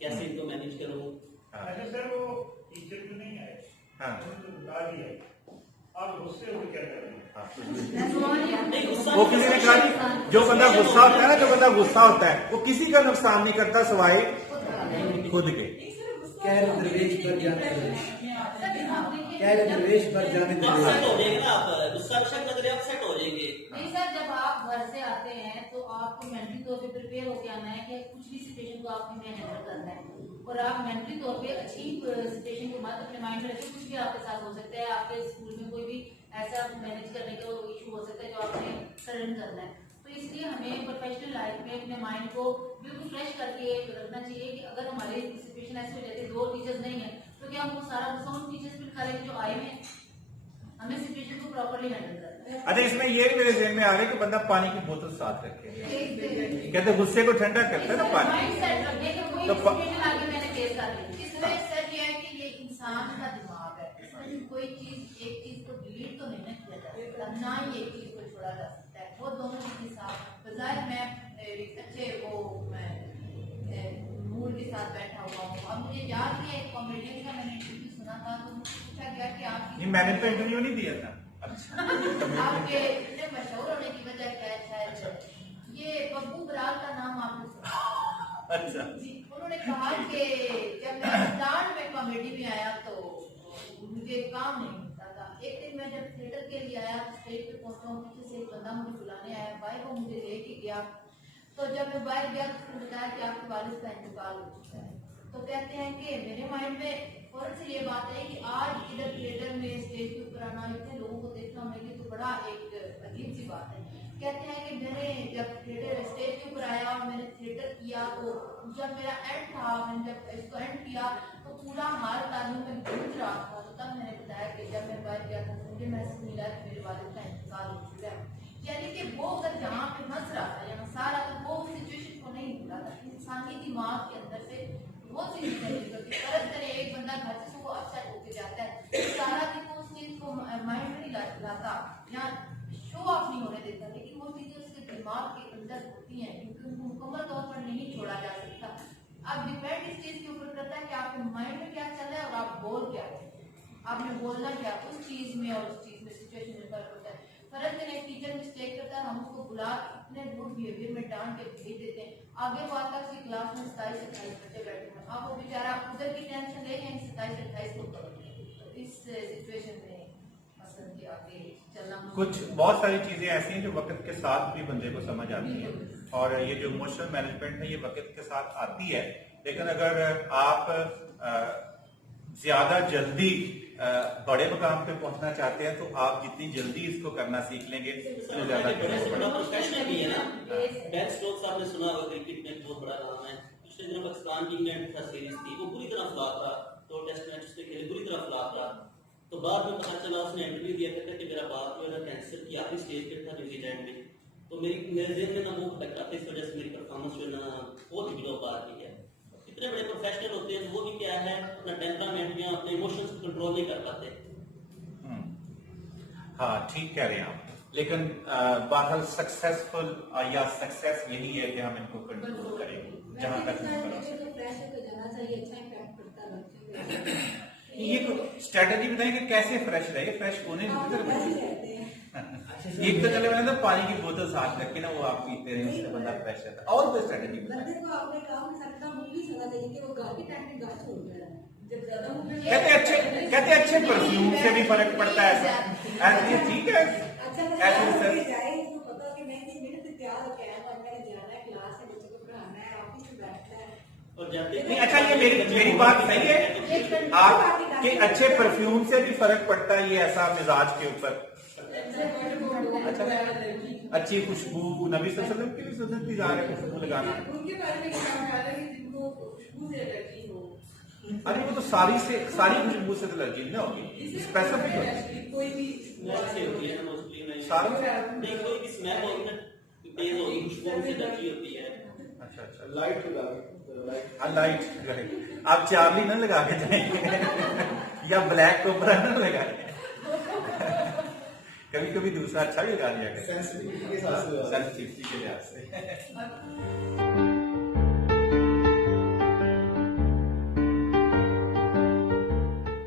कैसे इनको मैनेज करूँ। अच्छा सर, वो टीचर क्यों नहीं आए? हाँ। उनको बता दिया, आप उससे वो क्या कर रहे हैं? वो किसी ने कहा जो बंदा गुस्सा होता है ना, जो बंदा गुस्सा होता है वो किसी का नुकसान नहीं करता सिवाय खुद के। कह रहे दरवेश पर जाने दरवेश, कह रहे दरवेश पर जाने अपसेट दरवेश। हो जाएंगे ना आप, गुस्सा बेशक लग रहा है, अपसेट हो जाएंगे। नहीं सर, जब आप घर से आते हैं तो आपको मेंटली तौर पे प्रिपेयर होके आना है कि कुछ भी सिचुएशन को आपको हैंडल करना है, और आप मेंटली तौर पे अच्छी सिचुएशन को मत अपने माइंड में रखें। कुछ भी आपके साथ हो सकता है, आपके स्कूल में कोई भी ऐसा मैनेज करने का इशू हो सकता है जो आपने सडन करना है, तो इसलिए हमें प्रोफेशनल लाइफ में अपने माइंड को बिल्कुल फ्रेश करके रखना चाहिए कि अगर हमारे सिचुएशन ऐसी हो जाती है, 2 टीचर्स नहीं है, तो क्या हम वो सारा गुस्सा उन टीचर्स पे करेंगे जो आए हैं? हमें सिचुएशन को प्रॉपर्ली हैंडल करना है। अच्छा, इसमें ये भी मेरे ज़हन में आ रहा है कि बंदा पानी की बोतल साथ रखे, कहते गुस्से को ठंडा करता है ना पानी। माइंड सेट रखने का कोई तो सिचुएशन आगे मैंने फेस कर ली, इसमें सर ये है कि ये इंसान का दिमाग है, इसमें कोई चीज एक चीज को डिलीट तो नहीं ना किया जा सकता, ना ही एक चीज को छोड़ा जा सकता है, वो दोनों चीज के साथ बजाय मैं अच्छे वो मूड के साथ बैठा हुआ हूँ। अब मुझे याद है एक कॉमेडियन का मैंने इंटरव्यू सुना था, तो पूछा गया कि आप नहीं, मैंने तो इंटरव्यू नहीं दिया था। आपके इतने मशहूर होने की वजह क्या है? शायद ये पप्पू बराल का नाम आपने सुना? अच्छा, उन्होंने कहा कि जब मैं स्टार्ट में कॉमेडी में आया तो मुझे काम नहीं मिलता था। एक दिन मैं जब थिएटर के लिए आया, स्टेज पे पहुंचा हूँ, पीछे से एक बंदा मुझे बुलाने आया, भाई वो मुझे लेके गया, तो जब मैं बाहर गया तो उसने बताया कि आपके वालिद का इंतकाल हो चुका है। तो कहते हैं कि मेरे माइंड में फौरन से ये बात है कि आज इधर थिएटर में स्टेज के ऊपर आना, इतने लोगों को देखना मेरे लिए तो बड़ा एक अजीब सी बात है। कहते हैं कि मैंने जब थिएटर स्टेज के ऊपर आया और मैंने थिएटर किया, तो जब मेरा एंड था, मैंने जब इसको एंड किया तो पूरा हाल तालियों में गूंज रहा था। तो तब मैंने बताया कि जब मैं बाहर गया था मुझे महसूस मिला कि मेरे वालिद का इंतकाल हो चुका है। यानी कि वो अगर जहाँ पे हंस रहा था या हंसा रहा था, वो सिचुएशन को नहीं भूला था। इंसानी दिमाग के अंदर से बहुत सी चीजें निकलती, फर्ज करे एक बंदा घर से सुबह अपसेट होके जाता है, सारा दिन वो उस चीज को माइंड में नहीं लाता या शो ऑफ नहीं होने देता, लेकिन वो चीजें उसके दिमाग के अंदर होती हैं, क्योंकि उनको मुकम्मल तौर पर नहीं छोड़ा जा सकता। अब डिपेंड इस चीज के ऊपर करता है कि आपके माइंड में क्या चल रहा है और आप बोल क्या रहे हैं, आपने बोलना क्या उस चीज में और उस चीज में सिचुएशन में फर्क होता है। फर्ज करें एक टीचर मिस्टेक करता है, हम उसको बुला इतने गुड बिहेवियर में डांट के भेज देते हैं, आगे वो आता है उसकी क्लास में 27-28 बच्चे बैठे हैं, अब वो बेचारा उधर की टेंशन ले हैं 27-28 को, तो इस सिचुएशन में मसलन के आगे चलना कुछ बहुत सारी चीजें ऐसी हैं जो वक्त के साथ भी बंदे को समझ आती हैं, और ये जो इमोशनल मैनेजमेंट है ये वक्त के साथ आती है, लेकिन अगर आप ज्यादा जल्दी बड़े मुकाम पे पहुंचना चाहते हैं तो आप जितनी जल्दी इसको करना सीख लेंगे उतने ज्यादा बड़े से बड़ा प्रोफेशनल भी है ना। बेन स्टोक्स आपने सुना होगा, क्रिकेट में बहुत बड़ा नाम है। पिछले दिनों पाकिस्तान की इंग्लैंड का सीरीज थी, वो बुरी तरह फ्लॉप रहा, 2 टेस्ट मैच उसने खेले, बुरी तरह फ्लॉप रहा। तो बाद में पता चला, उसने इंटरव्यू दिया कहता कि मेरा बाप जो है कैंसर की आखिरी स्टेज पे था न्यूजीलैंड में, तो मेरे जेहन में ना वो भटकता था, इस वजह से मेरी परफॉर्मेंस जो है ना बहुत बिलो बात की है। इतने बड़े प्रोफेशनल होते हैं तो वो भी क्या है, अपना टेम्परामेंट या अपने इमोशंस को कंट्रोल नहीं कर पाते। हाँ ठीक कह रहे हैं आप, लेकिन बहरहाल सक्सेसफुल या सक्सेस यही है कि हम इनको कंट्रोल करें जहां तक ये स्ट्रेटेजी बताएं कि कैसे फ्रेश रहे, फ्रेश होने एक तो चले मैंने तो पानी की बोतल साथ रख के ना वो आप पीते रहे, उससे बंदा फ्रेश रहता है। और कोई स्ट्रेटेजी कहते अच्छे परफ्यूम से भी फर्क पड़ता है ऐसा, ऐसे ठीक है ऐसे नहीं। अच्छा ये मेरी बात सही है आपके अच्छे परफ्यूम से भी फर्क पड़ता है ये ऐसा मिजाज के ऊपर। अच्छा अच्छी खुशबू, नबी सल्लल्लाहु अलैहि वसल्लम की भी सुन्नत थी खुशबू लगाना। उनके बारे में क्या ख्याल है कि जिनको खुशबू से एलर्जी हो? अरे वो तो सारी खुशबू से एलर्जी ना होगी, स्पेसिफिक कोई भी स्मेल से होती है मोस्टली, नहीं सारी नहीं कोई भी स्मेल होगी ना तेज होगी, खुशबू से एलर्जी होती है। अच्छा लाइट लाइट आप चार्ली ना लगा के जाएंगे या ब्लैक कोबरा ना लगाएंगे, कभी कभी दूसरा अच्छा भी लगा लिया सेंसिटिविटी के साथ सेंसिटिविटी के लिहाज से।